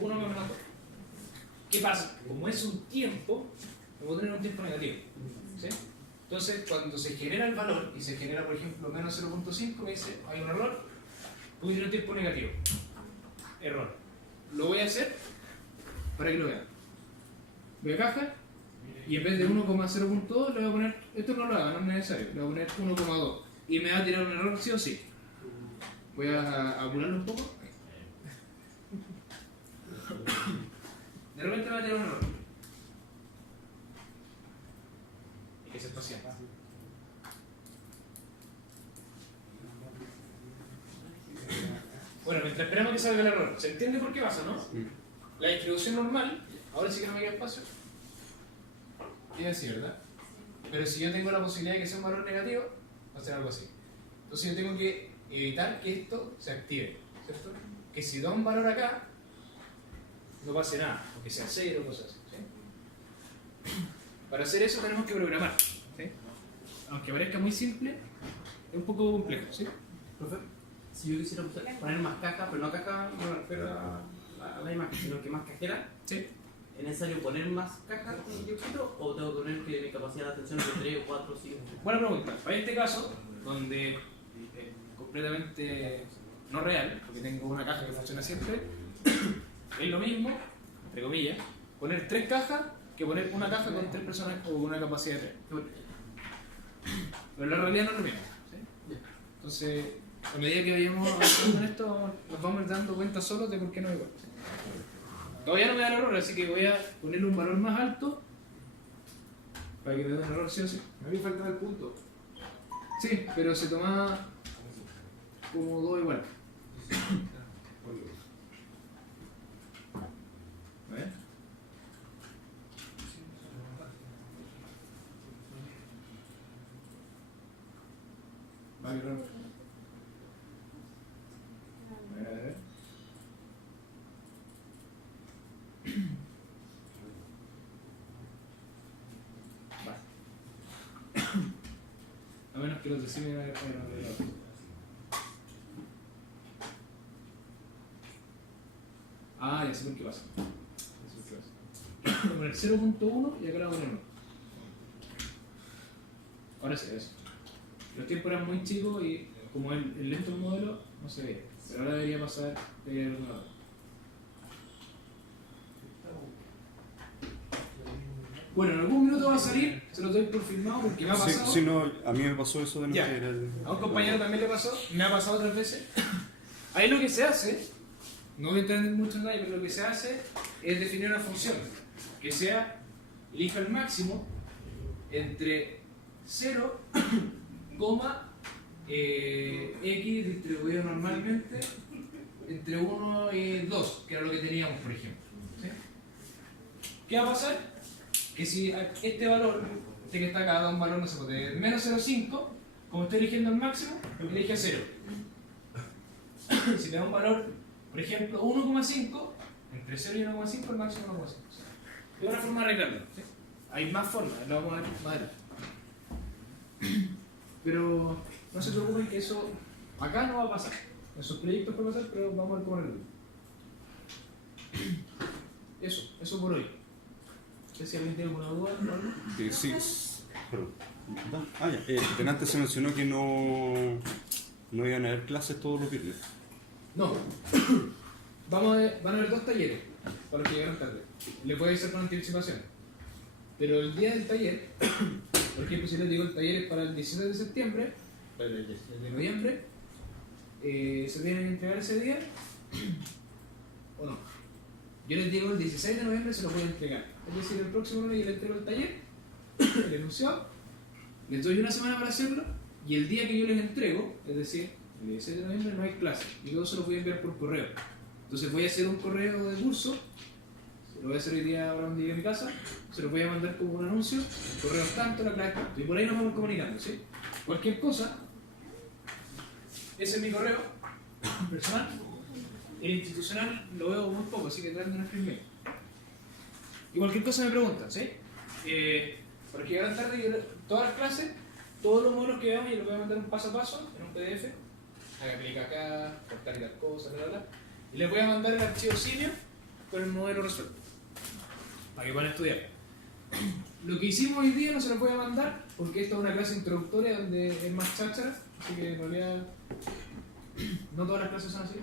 1 menos 2. ¿Qué pasa? Como es un tiempo, vamos a tener un tiempo negativo. ¿Sí? Entonces, cuando se genera el valor, y se genera, por ejemplo, menos 0.5, me dice, hay un error, voy a tener un tiempo negativo. Error. Lo voy a hacer para que lo vean. Voy a caja, y en vez de 1,0.2 le voy a poner, esto no lo haga, no es necesario, le voy a poner 1,2. Y me va a tirar un error sí o sí. Voy a apurarlo un poco. De repente me va a tirar un error. Hay que ser paciente. Bueno, mientras esperamos que salga el error, ¿se entiende por qué pasa, no? La distribución normal, ahora sí que no me queda espacio, es así, ¿verdad? Pero si yo tengo la posibilidad de que sea un valor negativo, va a ser algo así. Entonces yo tengo que evitar que esto se active, ¿cierto? Que si da un valor acá, no pase nada, o que sea 0, cosas así, ¿sí? Para hacer eso tenemos que programar, ¿sí? Aunque parezca muy simple, es un poco complejo, ¿sí? Profe, si yo quisiera poner más caja, pero no caja, no me refiero a la imagen, sino que más cajera, Sí. ¿es necesario poner más cajas con mi objeto o tengo que poner que mi capacidad de atención es de 3, 4, 5? Buena pregunta. Para este caso, donde es completamente no real, porque tengo una caja que funciona siempre, es lo mismo, entre comillas, poner 3 cajas que poner una caja con 3 personas o con una capacidad de 3. Pero en la realidad no es lo mismo, ¿sí? Entonces, a medida que vayamos avanzando en esto, nos vamos dando cuenta solos de por qué no es igual. Todavía no me da el error, así que voy a ponerle un valor más alto para que me dé un error sí o sí. A mí me faltaba el punto. Sí, pero se toma como 2 igual. A ver. Vale, claro. A ver. A menos que los decime a ver. Ah, ya sé por qué pasa. Voy a poner 0.1 y acá la voy a poner 1. Ahora sí, eso. Los tiempos eran muy chicos y como el lento del modelo no se veía. Pero ahora debería pasar de algún lado. Bueno, en algún minuto va a salir, se lo doy por firmado porque me ha pasado. Sí, no, a mí me pasó eso de no Ya. tener el... A un compañero también le pasó, me ha pasado otras veces. Ahí lo que se hace, no voy a entender mucho en nadie, pero lo que se hace es definir una función que sea, elija el máximo entre 0, x distribuido normalmente entre 1 y 2, que era lo que teníamos, por ejemplo. ¿Sí? ¿Qué va a pasar? Que si este valor, este que está acá, da un valor, no sé, de menos 0,5, como estoy eligiendo el máximo, elige 0. Si me da un valor, por ejemplo, 1,5, entre 0 y 1,5, el máximo es 1,5. Es una forma de arreglarlo. ¿Sí? Hay más formas, lo vamos a ver más adelante. Pero no se preocupen que eso acá no va a pasar. En sus proyectos puede pasar, pero vamos a ver cómo arreglarlo. Eso por hoy. No sé si alguien tiene alguna duda o algo. Sí, perdón. Delante se mencionó que no iban a haber clases todos los viernes. No. Van a haber 2 talleres para los que llegaron tarde. Le puede ser con anticipación. Pero el día del taller, por ejemplo, si les digo el taller es para el 16 de septiembre, el de noviembre, ¿se tienen que entregar ese día? ¿O no? Yo les digo el 16 de noviembre se lo voy a entregar. Es decir, el próximo lunes yo les entrego el taller, el enunciado, les doy una semana para hacerlo, y el día que yo les entrego, es decir, el 16 de noviembre no hay clase, y todo se lo voy a enviar por correo. Entonces voy a hacer un correo de curso, lo voy a hacer hoy día ahora donde llegue a mi casa, se lo voy a mandar como un anuncio, el correo es tanto, la clase tanto, y por ahí nos vamos comunicando, ¿sí? Cualquier cosa, ese es mi correo personal, el institucional lo veo muy poco, así que traten de no escribirme. Y cualquier cosa me preguntan, ¿sí? Para que llegaran tarde, todas las clases, todos los modelos que veamos, yo les voy a mandar un paso a paso en un PDF, haga clic acá, cortar y las cosas, bla, bla, bla, y les voy a mandar el archivo senior con el modelo resuelto. para que puedan estudiar. Lo que hicimos hoy día no se lo voy a mandar porque esta es una clase introductoria donde es más cháchara, así que en realidad no todas las clases son así.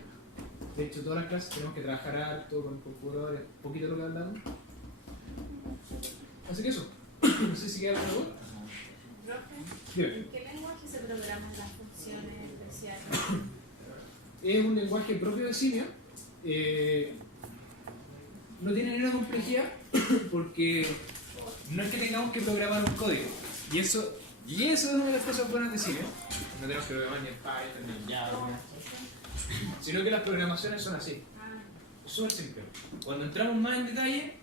De hecho, todas las clases tenemos que trabajar harto con computadores, un poquito de lo que hablamos. Así que eso. No sé si queda algo. Profe, ¿en qué lenguaje se programan las funciones especiales? Es un lenguaje propio de Simio. No tiene ninguna complejidad porque no es que tengamos que programar un código. Y eso es una de las cosas buenas de Simio. No tenemos que programar ni en Python, ni en Java, ni nada. Sino que las programaciones son así. Es súper simple. Cuando entramos más en detalle,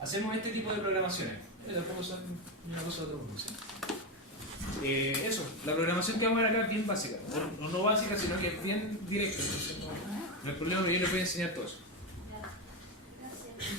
hacemos este tipo de programaciones. Tampoco son una cosa de otro mundo, ¿sí? Eso, la programación que vamos a ver acá es bien básica. No básica, sino que es bien directa. Entonces no hay problema, yo les voy a enseñar todo eso. Gracias.